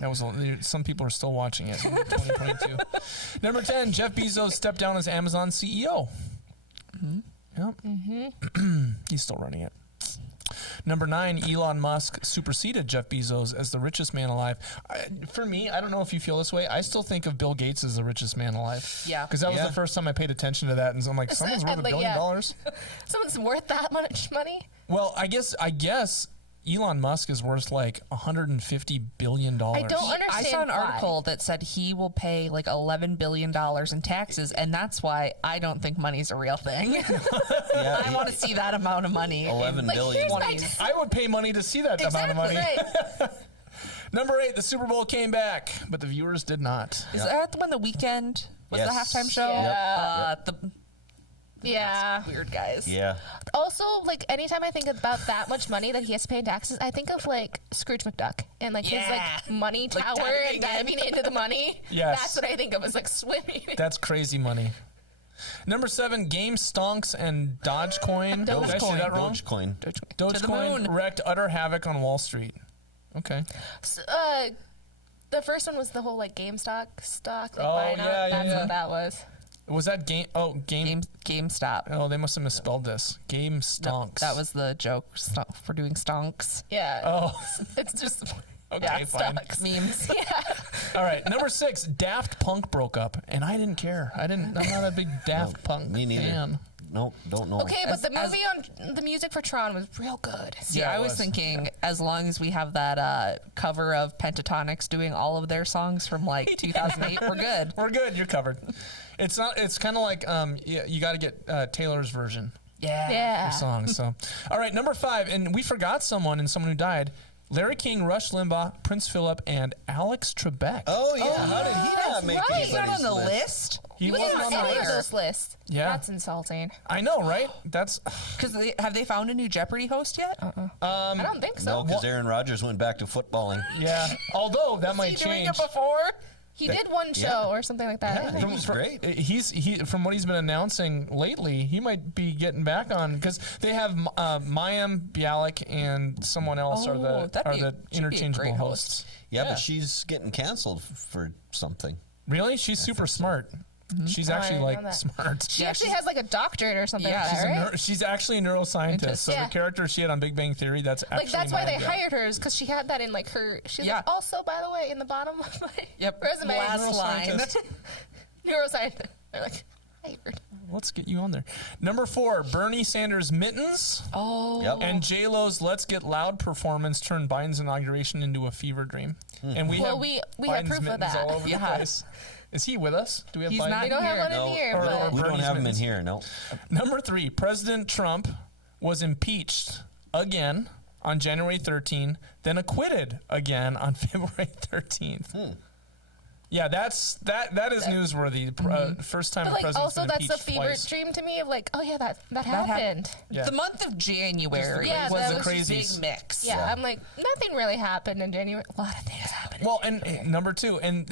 That was some people are still watching it in 2022. Number 10, Jeff Bezos stepped down as Amazon CEO. Yep. He's still running it. Number 9, Elon Musk superseded Jeff Bezos as the richest man alive. For me, I don't know if you feel this way. I still think of Bill Gates as the richest man alive. Yeah. Because that was the first time I paid attention to that, and so I'm like, someone's worth $1 billion. Someone's worth that much money? Well, I guess Elon Musk is worth like $150 billion. I don't understand. I saw an article that said he will pay like $11 billion in taxes, and that's why I don't think money's a real thing. I want to see that amount of money. 11 billion. I would pay money to see that amount of money. Right. Number 8, the Super Bowl came back, but the viewers did not. Is that when the Weekend was Yes. the halftime show? Yeah. The weird guys. Yeah. Also, like, anytime I think about that much money that he has to pay in taxes, I think of, like, Scrooge McDuck and, like, his, like, money tower and diving into the money. Yes. That's what I think of as, like, swimming. That's crazy money. Number 7, Game Stonks and Dogecoin. Did I say that wrong? Dogecoin. Dogecoin wreaked utter havoc on Wall Street. Okay. So, the first one was the whole, like, GameStop stock. Like, Oh, buying out. yeah, That's yeah. what that was. Was that Game? Oh, GameStop. Oh, they must have misspelled this. Game Stonks. That was the joke for doing stonks. Yeah. Oh, It's just... okay, yeah, fine. stocks. Memes. All right, number 6, Daft Punk broke up, and I didn't care. I'm not a big Daft Punk Me neither. fan. Nope, don't know. Okay, but the movie on the music for Tron was real good. See, Yeah, it I was was. thinking as long as we have that cover of Pentatonics doing all of their songs from like 2008, we're good. We're good. You're covered. It's not. It's kind of like you got to get Taylor's version Yeah. of songs. So, all right, number 5, and we forgot someone who died. Larry King, Rush Limbaugh, Prince Philip, and Alex Trebek. Oh, yeah. How did he not make right. He's not anybody's on the list? list He He wasn't wasn't on on the any of list. those lists. Yeah. That's insulting. I know, right? That's because have they found a new Jeopardy host yet? I don't think so. No, because Aaron Rodgers went back to footballing. yeah. Although that might Doing change. it before? He did one show or something like that. Yeah, he was great. He from what he's been announcing lately, he might be getting back on because they have Mayim Bialik and someone else are the she'd be a interchangeable great hosts. Yeah, but she's getting canceled for something. Really, she's super smart. She's actually I like know that. smart. She actually has like a doctorate or something Yeah, like She's, that, right? she's actually a neuroscientist. So Yeah. the character she had on Big Bang Theory, that's actually Like that's why they Mayim Bialik. hired her, is because she had that in like her. She's Yeah. like, also, by the way, in the bottom of my resume, Last line. neuroscientist. They're like, hired. Let's get you on there. Number 4, Bernie Sanders' mittens. Oh. Yep. And J-Lo's Let's Get Loud performance turned Biden's inauguration into a fever dream. And we Well, have we Biden's have proof of mittens that. all over the place. Is he with us? Do we have He's Biden? not We don't have one No, in here, or- but We don't Bernie's have him in mittens. here, no. Number 3, President Trump was impeached again on January 13th, then acquitted again on February 13th. Yeah, that is newsworthy. First time but the like president's also been that's the impeached fever twice. dream to me of like, oh yeah, that happened. Yeah. The month of January Yeah, was that a was crazies. big mix. Yeah, I'm like, nothing really happened in January. A lot of things happened. Well, and number 2, and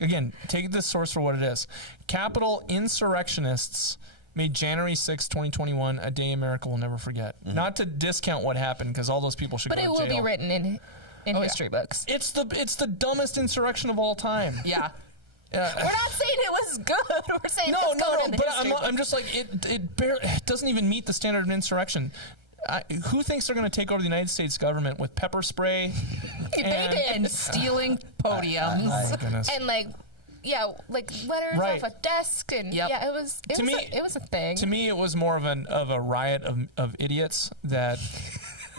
again, take this source for what it is. Capitol insurrectionists made January 6, 2021 a day America will never forget. Not to discount what happened, because all those people should But go it to will jail. be written in history books. It's the dumbest insurrection of all time. Yeah. We're not saying it was good. We're saying No, it's going in the but history I'm books. just like it doesn't even meet the standard of insurrection. Who thinks they're going to take over the United States government with pepper spray? And stealing podiums. Oh my goodness. And like, yeah, like letters Right. off a desk, and Yep. yeah, it was a thing. To me, it was more of a riot of idiots that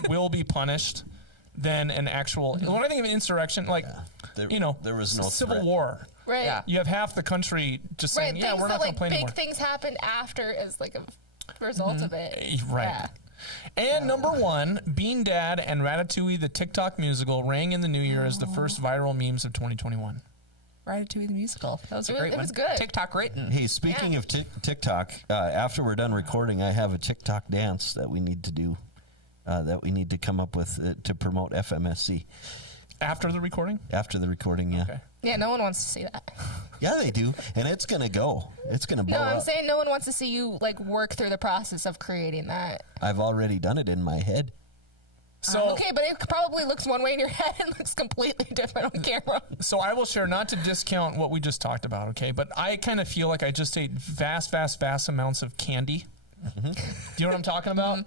will be punished than an actual. When I think of an insurrection, like There was no civil threat. war. Right. Yeah. You have half the country just saying, Right. "Yeah, Things we're that not going like to play big anymore." things happened after is like a result of it. Right. Yeah. And number one, Bean Dad and Ratatouille, the TikTok musical, rang in the new year as the first viral memes of 2021. Ratatouille the musical. That was a great It one. was good. TikTok written. Hey, speaking of TikTok, after we're done recording, I have a TikTok dance that we need to do, that we need to come up with to promote FMSC. After the recording? After the recording, yeah. Okay. Yeah, no one wants to see that. Yeah, they do. And it's going to go. It's going to blow No, I'm up. saying no one wants to see you like work through the process of creating that. I've already done it in my head. So, Okay, but it probably looks one way in your head and looks completely different on camera. so I will share, not to discount what we just talked about, okay? But I kind of feel like I just ate vast amounts of candy. Do you know what I'm talking about?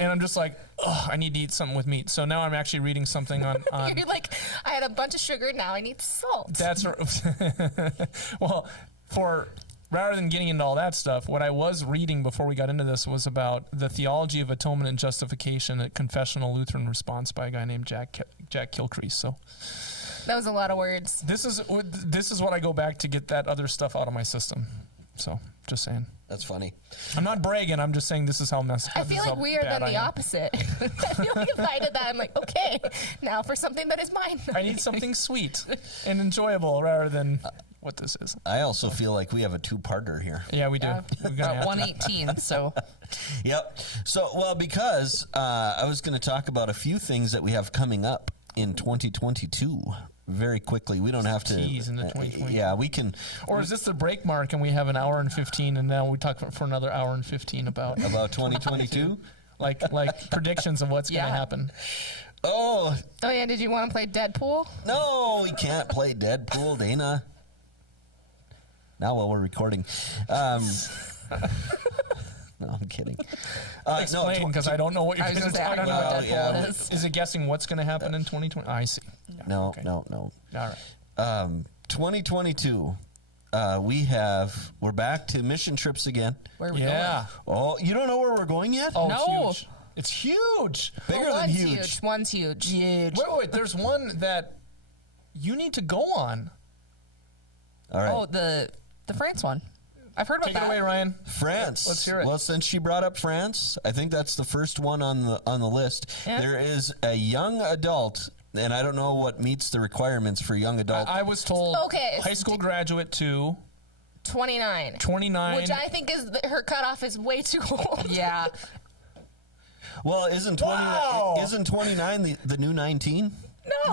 And I'm just like, oh, I need to eat something with meat. So now I'm actually reading something on You're like, I had a bunch of sugar, now I need salt. that's well, rather than getting into all that stuff, what I was reading before we got into this was about the theology of atonement and justification at Confessional Lutheran Response by a guy named Jack Kilcrease. So That was a lot of words. this is what I go back to get that other stuff out of my system. So just saying. That's funny. I'm not bragging. I'm just saying this is how messed. I feel like we are then the opposite. I feel like if I did that, I'm like, okay, now for something that is mine. I need something sweet and enjoyable rather than what this is. I also feel like we have a two-parter here. Yeah, we do. Yeah. We're gonna have to- 118. So Yep. So, well, because I was going to talk about a few things that we have coming up in 2022 very quickly. We don't have to tease into 2020. Yeah, we can. Or is this the break mark and we have an hour and 15 and now we talk for another hour and 15 about 2022. like predictions of what's going to happen? Oh Oh yeah, did you want to play Deadpool? no, we can't play Deadpool, Dana. Now while we're recording. No, I'm kidding. Explain, because I don't know what you're I was going to gonna say, I talk don't know about. what Deadpool is. Is it guessing what's going to happen in 2020? I see. Yeah, No, okay. no. All right. 2022. We're back to mission trips again. where are we Yeah. Oh, you don't know where we're going yet? Oh, No. it's huge. It's huge. Bigger Well, than one's huge. One's huge. Wait. There's one that you need to go on. All right. Oh, the France one. I've heard about Take it that. away, Ryan. France. Let's hear it. Well, since she brought up France, I think that's the first one on the list. Yeah. There is a young adult, and I don't know what meets the requirements for young adult. I was told Okay, high school graduate to 29. 29. Which I think is her cutoff is way too old. Yeah. well, isn't Wow. 29 the new 19?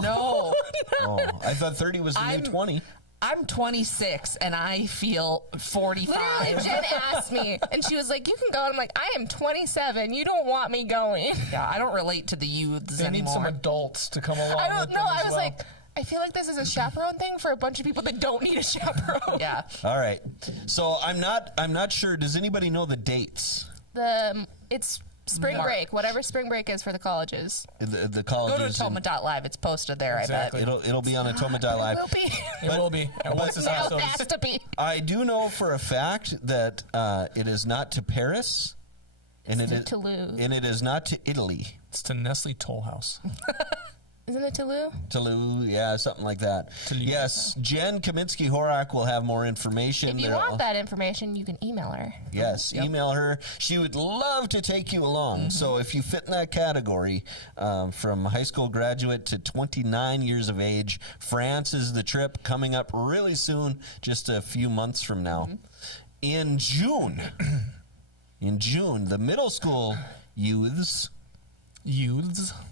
No. Oh, I thought 30 was the new 20. I'm 26 and I feel 45. Literally, Jen asked me, and she was like, "You can go." And I'm like, "I am 27. You don't want me going." Yeah, I don't relate to the youths They anymore. need some adults to come along I with don't them know. as I was well. like, I feel like this is a chaperone thing for a bunch of people that don't need a chaperone. Yeah. All right. So I'm not sure. Does anybody know the dates? It's spring March. break, whatever spring break is for the colleges. The Go to colleges. Atonement.live. It's posted there, Exactly. It'll be on Atonement Live. It will be. It will be. And once this Now episode it has to be. I do know for a fact that it is not to Paris, and It's it is to Toulouse. and it is not to Italy. it's to Nestle Toll House. Isn't it Toulouse? Toulouse, yeah, something like that. Toulouse. Yes, Jen Kaminsky-Horak will have more information. If you want that information, you can email her. Yes, email her. She would love to take you along. So if you fit in that category, from high school graduate to 29 years of age, France is the trip coming up really soon, just a few months from now. In June, the middle school youths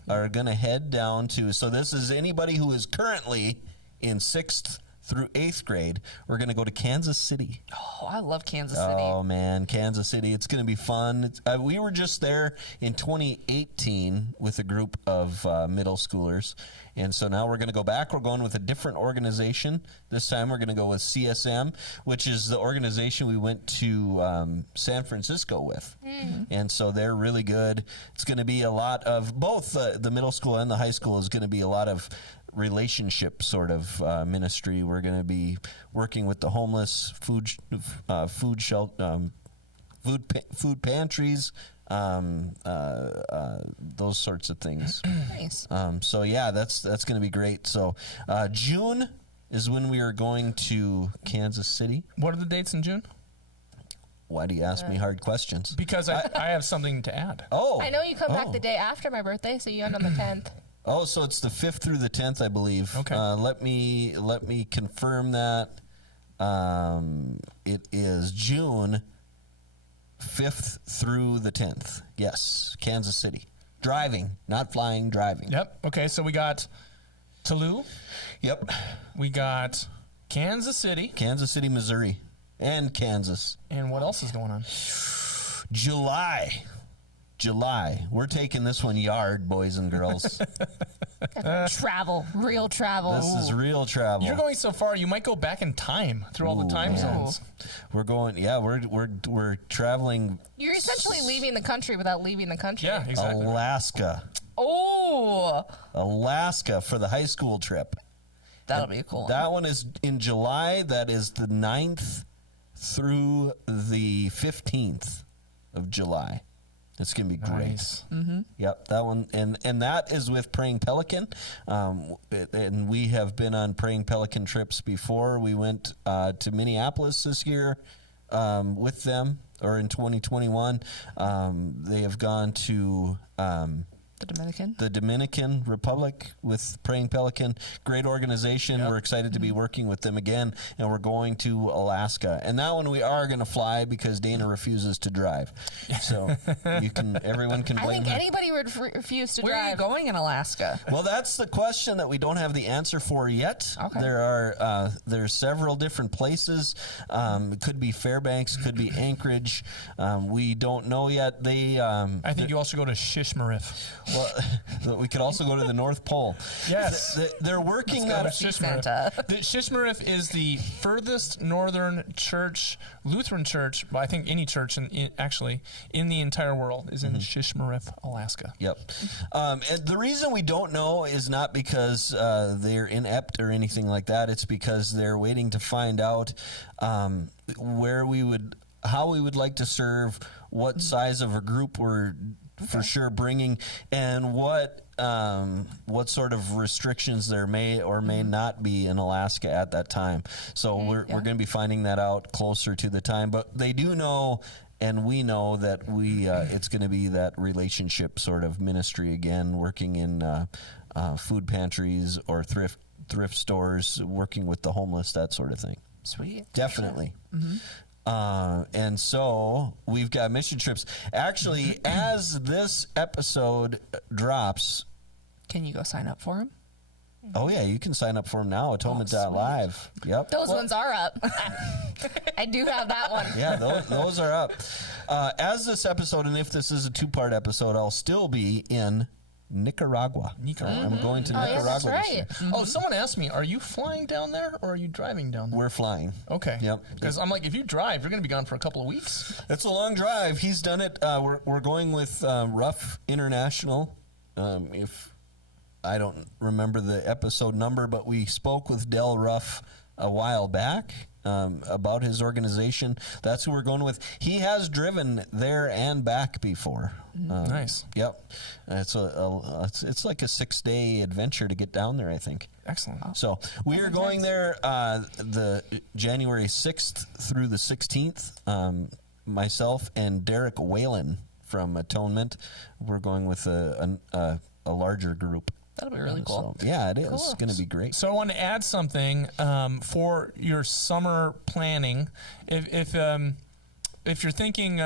are going to head down to, so this is anybody who is currently in 6th through 8th grade. We're going to go to Kansas City. Oh, I love Kansas City. Oh, man, Kansas City. It's going to be fun. We were just there in 2018 with a group of middle schoolers. And so now we're going to go back. We're going with a different organization. This time we're going to go with CSM, which is the organization we went to San Francisco with. And so they're really good. It's going to be a lot of both the middle school and the high school is going to be a lot of relationship sort of ministry. We're going to be working with the homeless, food pantries, those sorts of things. Nice. So yeah, that's going to be great. So June is when we are going to Kansas City. What are the dates in June? Why do you ask me hard questions? Because I have something to add. Oh, I know you come back the day after my birthday, so you end on the 10th. Oh, so it's the 5th through the 10th, I believe. Okay. Let me confirm that. It is June 5th through the 10th. Yes, Kansas City. Driving, not flying, driving. Yep. Okay, so we got Toulouse. Yep. We got Kansas City. Kansas City, Missouri, and Kansas. And what else is going on? July. We're taking this one yard, boys and girls. Travel, real travel. This is real travel. You're going so far, you might go back in time through all the time man. zones. We're going. Yeah, we're traveling. You're essentially leaving the country without leaving the country. Yeah, exactly. Alaska for the high school trip. That'll be a cool one. That one is in July. That is the 9th through the 15th of July. It's going to be great. Nice. Yep, that one. And that is with Praying Pelican. And we have been on Praying Pelican trips before. We went to Minneapolis this year with them, or in 2021. They have gone to The Dominican Republic with Praying Pelican. Great organization. Yep. We're excited to be working with them again, and we're going to Alaska. And that one we are going to fly because Dana refuses to drive. So everyone can I blame think her. anybody would refuse to Where are you drive. going in Alaska? Well, that's the question that we don't have the answer for yet. Okay. There's several different places. It could be Fairbanks, could be Anchorage. We don't know yet. I think you also go to Shishmarif. Well, we could also go to the North Pole. Yes. They're working Go to that. Santa. The Shishmarif is the furthest northern church, Lutheran church, well, I think any church in the entire world is in Shishmarif, Alaska. Yep. And the reason we don't know is not because they're inept or anything like that. It's because they're waiting to find out how we would like to serve, what size of a group we're for sure bringing, and what sort of restrictions there may or may not be in Alaska at that time. So we're going to be finding that out closer to the time. But they do know, and we know that it's going to be that relationship sort of ministry again, working in food pantries or thrift stores, working with the homeless, that sort of thing. Sweet. Definitely. And so we've got mission trips. Actually, as this episode drops, Can you go sign up for him? oh yeah, you can sign up for them now. Atonement.live. Yep. Those ones are up. I do have that one. Yeah, those are up. As this episode, and if this is a 2-part episode, I'll still be in Nicaragua. I'm going to Nicaragua. Yeah, that's this right. year. Oh, someone asked me, are you flying down there or are you driving down there? We're flying. Okay. Yep. Because I'm like, if you drive, you're going to be gone for a couple of weeks. It's a long drive. He's done it. We're going with Ruff International. If I don't remember the episode number, but we spoke with Del Ruff a while back about his organization. That's who we're going with. He has driven there and back before. Nice. Yep. It's like a 6-day adventure to get down there, I think. Excellent. So we are going there the January 6th through the 16th. Myself and Derek Whalen from Atonement. We're going with a larger group. That'll be really cool. So, yeah, it is. It's going to be great. So I want to add something for your summer planning. If you're thinking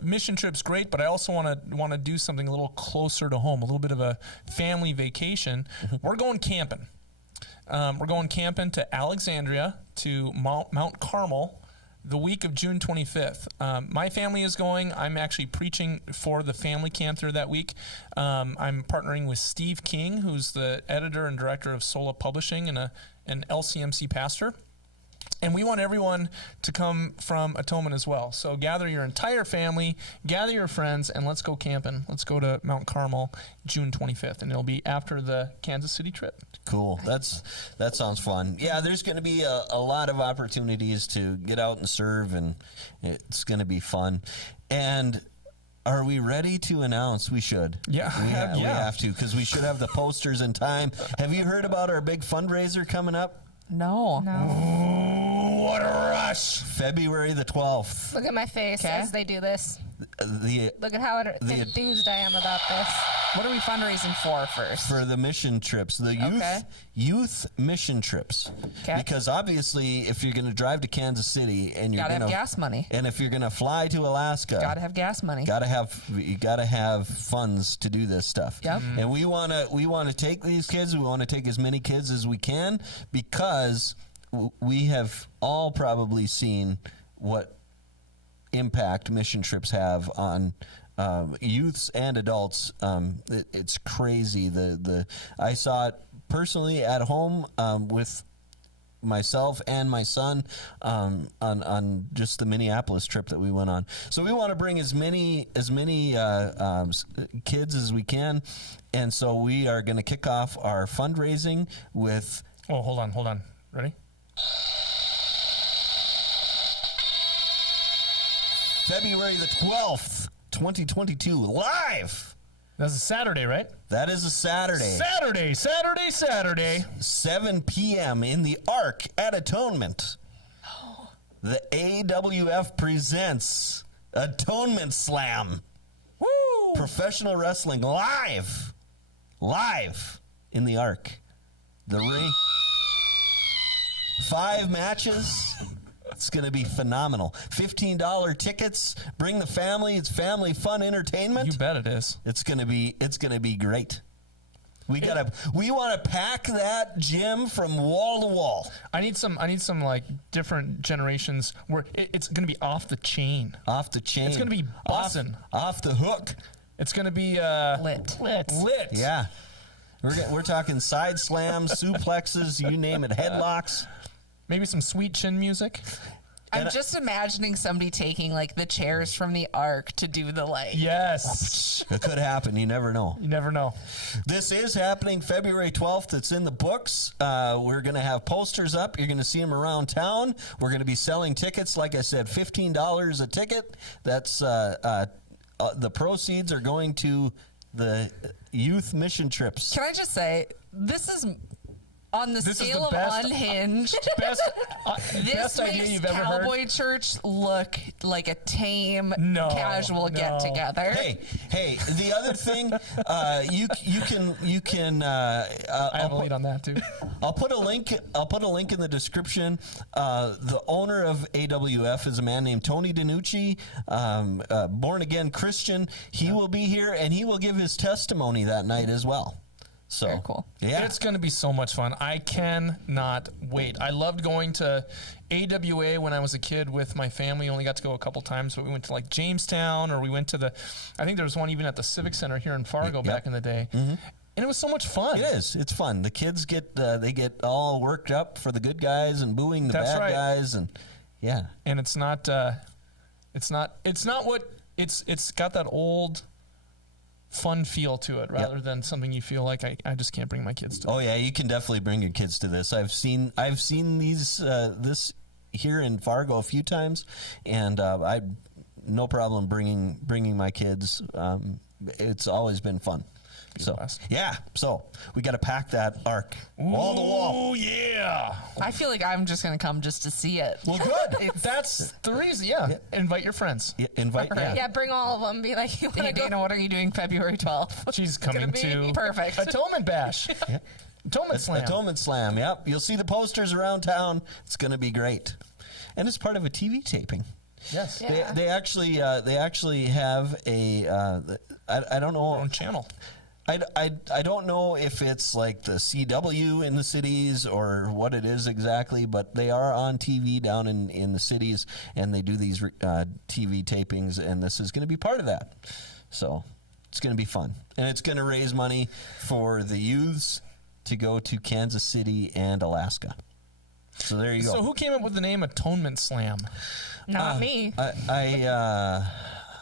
mission trip's great, but I also want to do something a little closer to home, a little bit of a family vacation, we're going camping. We're going camping to Alexandria, to Mount Carmel, the week of June 25th. My family is going. I'm actually preaching for the family camp there that week. I'm partnering with Steve King, who's the editor and director of Sola Publishing and an LCMC pastor. And we want everyone to come from Atonement as well. So gather your entire family, gather your friends, and let's go camping. Let's go to Mount Carmel, June 25th, and it'll be after the Kansas City trip. Cool. That sounds fun. Yeah, there's going to be a lot of opportunities to get out and serve, and it's going to be fun. And are we ready to announce? We should. Yeah. We have to, because we should have the posters in time. Have you heard about our big fundraiser coming up? No. what a rush. February the 12th. Look at my face as they do this. Look at how enthused I am about this. What are we fundraising for first? For the mission trips, the youth mission trips. Okay. Because obviously, if you're going to drive to Kansas City and you're Gotta going to have gas money. and if you're going to fly to Alaska, Gotta have gas money. you gotta have funds to do this stuff. Yep. And we wanna take these kids. We want to take as many kids as we can because we have all probably seen what impact mission trips have on youths and adults. It's crazy. I saw it personally at home with myself and my son on just the Minneapolis trip that we went on. So we want to bring as many kids as we can, and so we are going to kick off our fundraising with. Oh, hold on. Ready? February the 12th, 2022, live. That's a Saturday, right? That is a Saturday. Saturday. 7 p.m. in the Ark at Atonement. The AWF presents Atonement Slam. Woo! Professional wrestling live in the Ark. The ring. 5 matches. It's going to be phenomenal. $15 tickets. Bring the family. It's family fun entertainment. You bet it is. It's going to be great. We want to pack that gym from wall to wall. I need some like different generations where it's going to be off the chain. Off the chain. It's going to be bussin'. Off the hook. It's going to be lit. Yeah. We're talking side slams, suplexes, you name it, headlocks. Maybe some sweet chin music. I'm just imagining somebody taking like the chairs from the Ark to do the like. Yes. It could happen. You never know. You never know. This is happening February 12th. It's in the books. We're going to have posters up. You're going to see them around town. We're going to be selling tickets. Like I said, $15 a ticket. That's the proceeds are going to the youth mission trips. Can I just say, this is on the scale of best- unhinged. Best This idea makes you've ever heard. Cowboy Church look like a tame, casual get together. Hey! The other thing, you can. I have a lead on that too. I'll put a link in the description. The owner of AWF is a man named Tony DiNucci, born again Christian. He will be here and he will give his testimony that night as well. So Very cool. Yeah, It's going to be so much fun. I cannot wait. I loved going to AWA when I was a kid with my family. Only got to go a couple times, but we went to like Jamestown, or we went to I think there was one even at the Civic Center here in Fargo back in the day. Mm-hmm. And it was so much fun. It is. It's fun. The kids get all worked up for the good guys and booing the bad guys, and yeah. And it's not what it's got that old fun feel to it rather than something you feel like I just can't bring my kids to. Oh yeah, you can definitely bring your kids to this. I've seen these this here in Fargo a few times, and I no problem bringing my kids. It's always been fun. So yeah, so we got to pack that Ark wall to wall. Oh yeah! I feel like I'm just gonna come just to see it. Well, good. That's the reason. Yeah. Invite your friends. Yeah, invite. Yeah. Yeah, bring all of them. Be like, you want Hey, to go? Dana, what are you doing February 12th? She's coming to Perfect. Atonement Bash. Yeah. Atonement Slam. Atonement Slam. Yep. You'll see the posters around town. It's going to be great, and it's part of a TV taping. Yes. Yeah. They actually have a I don't know, Their own channel. I don't know if it's like the CW in the cities or what it is exactly, but they are on TV down in the cities, and they do these TV tapings, and this is going to be part of that. So it's going to be fun, and it's going to raise money for the youths to go to Kansas City and Alaska. So there you go. So who came up with the name Atonement Slam? Not me.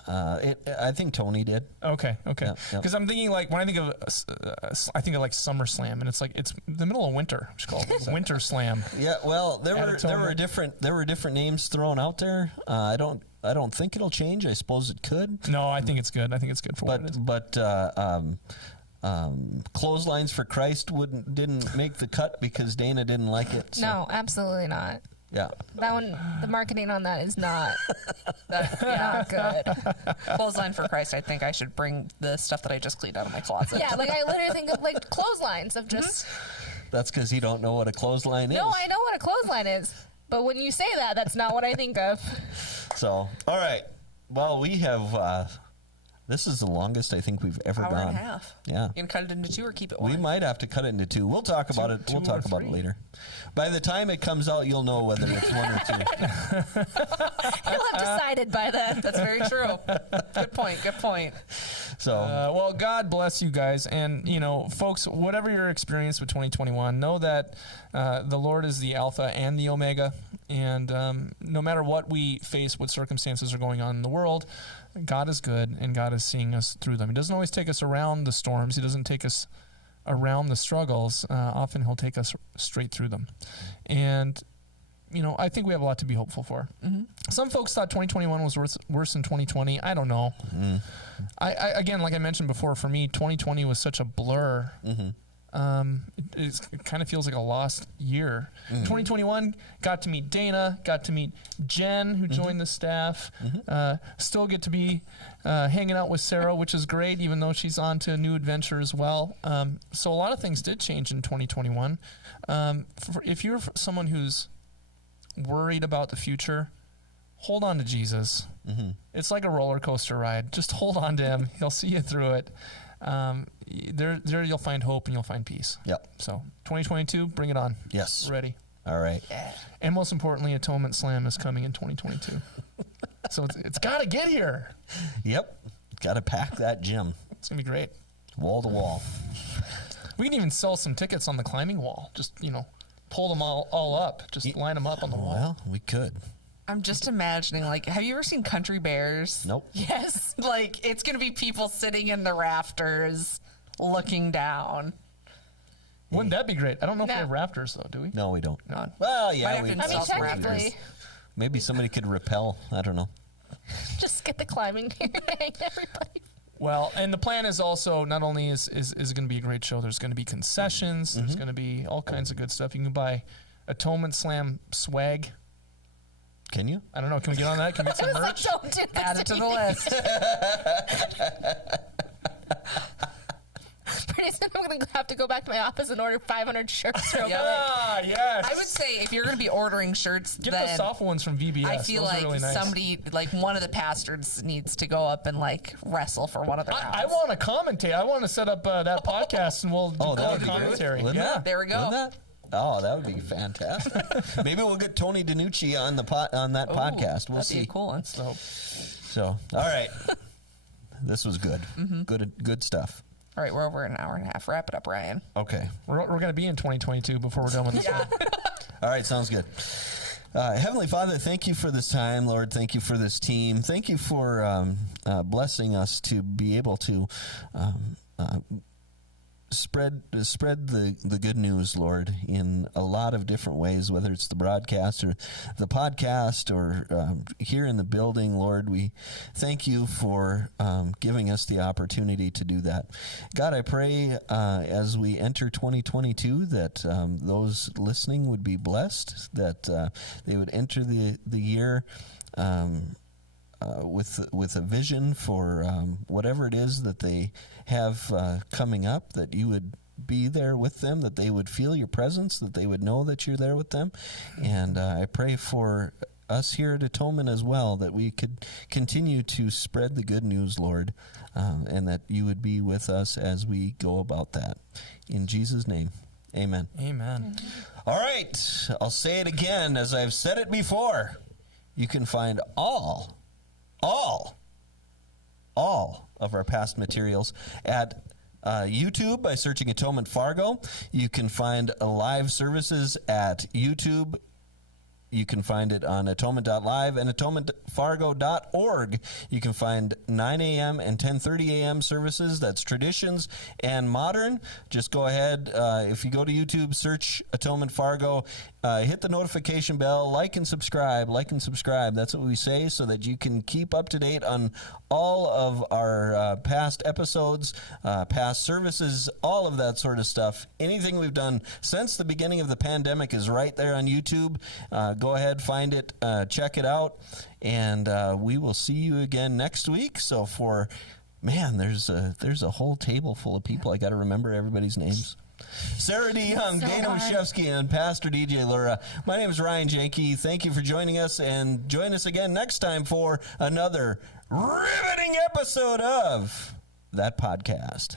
I think Tony did. Okay. Yep. Because I'm thinking like when I think of like Summer Slam, and it's like it's the middle of winter. It's called Winter Slam. Yeah. Well, there Atonement. were different names thrown out there. I don't think it'll change. I suppose it could. No, I think it's good. I think it's good for what it is. But Clotheslines for Christ didn't make the cut because Dana didn't like it. So. No, absolutely not. Yeah. That one, the marketing on that is not not good. Clothesline for Christ, I think I should bring the stuff that I just cleaned out of my closet. Yeah, like I literally think of like clotheslines of just. That's because you don't know what a clothesline is. No, I know what a clothesline is, but when you say that, that's not what I think of. So, all right. Well, we have. This is the longest I think we've ever Hour gone. and a half. Yeah. You can cut it into 2 or keep it 1. We might have to cut it into 2. We'll talk about it. We'll talk about it later. By the time it comes out, you'll know whether it's 1 or 2. You'll have decided by then. That's very true. Good point. Good point. So, Well, God bless you guys. And, folks, whatever your experience with 2021, know that the Lord is the Alpha and the Omega. And no matter what we face, what circumstances are going on in the world, God is good, and God is seeing us through them. He doesn't always take us around the storms. He doesn't take us around the struggles. Often he'll take us straight through them. And, I think we have a lot to be hopeful for. Mm-hmm. Some folks thought 2021 was worse than 2020. I don't know. Mm-hmm. I again, like I mentioned before, for me, 2020 was such a blur. Mm-hmm. It kind of feels like a lost year. 2021, got to meet Dana, got to meet Jen, who joined the staff. Still get to be hanging out with Sarah, which is great, even though she's on to a new adventure as well. So a lot of things did change in 2021. If you're someone who's worried about the future, hold on to Jesus. Mm-hmm. It's like a roller coaster ride. Just hold on to him. He'll see you through it. There you'll find hope and you'll find peace. Yep. So 2022, bring it on. Yes. We're ready. All right. Yeah. And most importantly, Atonement Slam is coming in 2022. So it's got to get here. Yep. Got to pack that gym. It's going to be great. Wall to wall. We can even sell some tickets on the climbing wall. Just, pull them all up. Just line them up on the wall. Well, we could. I'm just imagining, have you ever seen Country Bears? Nope. Yes. It's going to be people sitting in the rafters looking down. Wouldn't that be great? I don't know if we No. have rafters, though, do we? No, we don't. No. Well, Might yeah. have to I mean, install some technically, Maybe somebody could rappel. I don't know. just get the climbing here and hang everybody. Well, and the plan is also not only is going to be a great show, there's going to be concessions, there's going to be all kinds of good stuff. You can buy Atonement Slam swag. Can you? I don't know. Can we get on that? Can we get some merch? Don't do this Add it to the list. Pretty soon I'm going to have to go back to my office and order 500 shirts real quick. Ah, yes. I would say if you're going to be ordering shirts, Get then the soft ones from VBS. I feel Those are like really nice. somebody, one of the pastors needs to go up and wrestle for one of the rounds. I want to commentate. I want to set up that podcast and we'll do that would be commentary. great. Wouldn't Yeah. that? There we go. Wouldn't that? Oh, that would be fantastic. Maybe we'll get Tony DiNucci on that podcast. We'll That'd be see. a cool one. So, all right. This was good. Good stuff. All right, we're over an hour and a half. Wrap it up, Ryan. Okay. We're going to be in 2022 before we're done with this one. All right, sounds good. Heavenly Father, thank you for this time, Lord. Thank you for this team. Thank you for blessing us to be able to spread the good news, Lord, in a lot of different ways, whether it's the broadcast or the podcast or here in the building, Lord. We thank you for giving us the opportunity to do that. God, I pray as we enter 2022 that those listening would be blessed, that they would enter the year with a vision for whatever it is that they have coming up, that you would be there with them, that they would feel your presence, that they would know that you're there with them. And I pray for us here at Atonement as well, that we could continue to spread the good news, Lord, and that you would be with us as we go about that. In Jesus' name, amen. Amen. All right, I'll say it again as I've said it before. You can find all of our past materials at YouTube by searching Atonement Fargo. You can find live services at YouTube. You can find it on atonement.live and atonementfargo.org. You can find 9 a.m. and 10:30 a.m. services. That's traditions and modern. Just go ahead. If you go to YouTube, search Atonement Fargo. Hit the notification bell. Like and subscribe. Like and subscribe. That's what we say, so that you can keep up to date on all of our past episodes, past services, all of that sort of stuff. Anything we've done since the beginning of the pandemic is right there on YouTube. go ahead, find it, check it out, and we will see you again next week. So there's a whole table full of people. I got to remember everybody's names. Sarah D. Young, Dana Wachewski, and Pastor DJ Lura. My name is Ryan Janke. Thank you for joining us, and join us again next time for another riveting episode of That Podcast.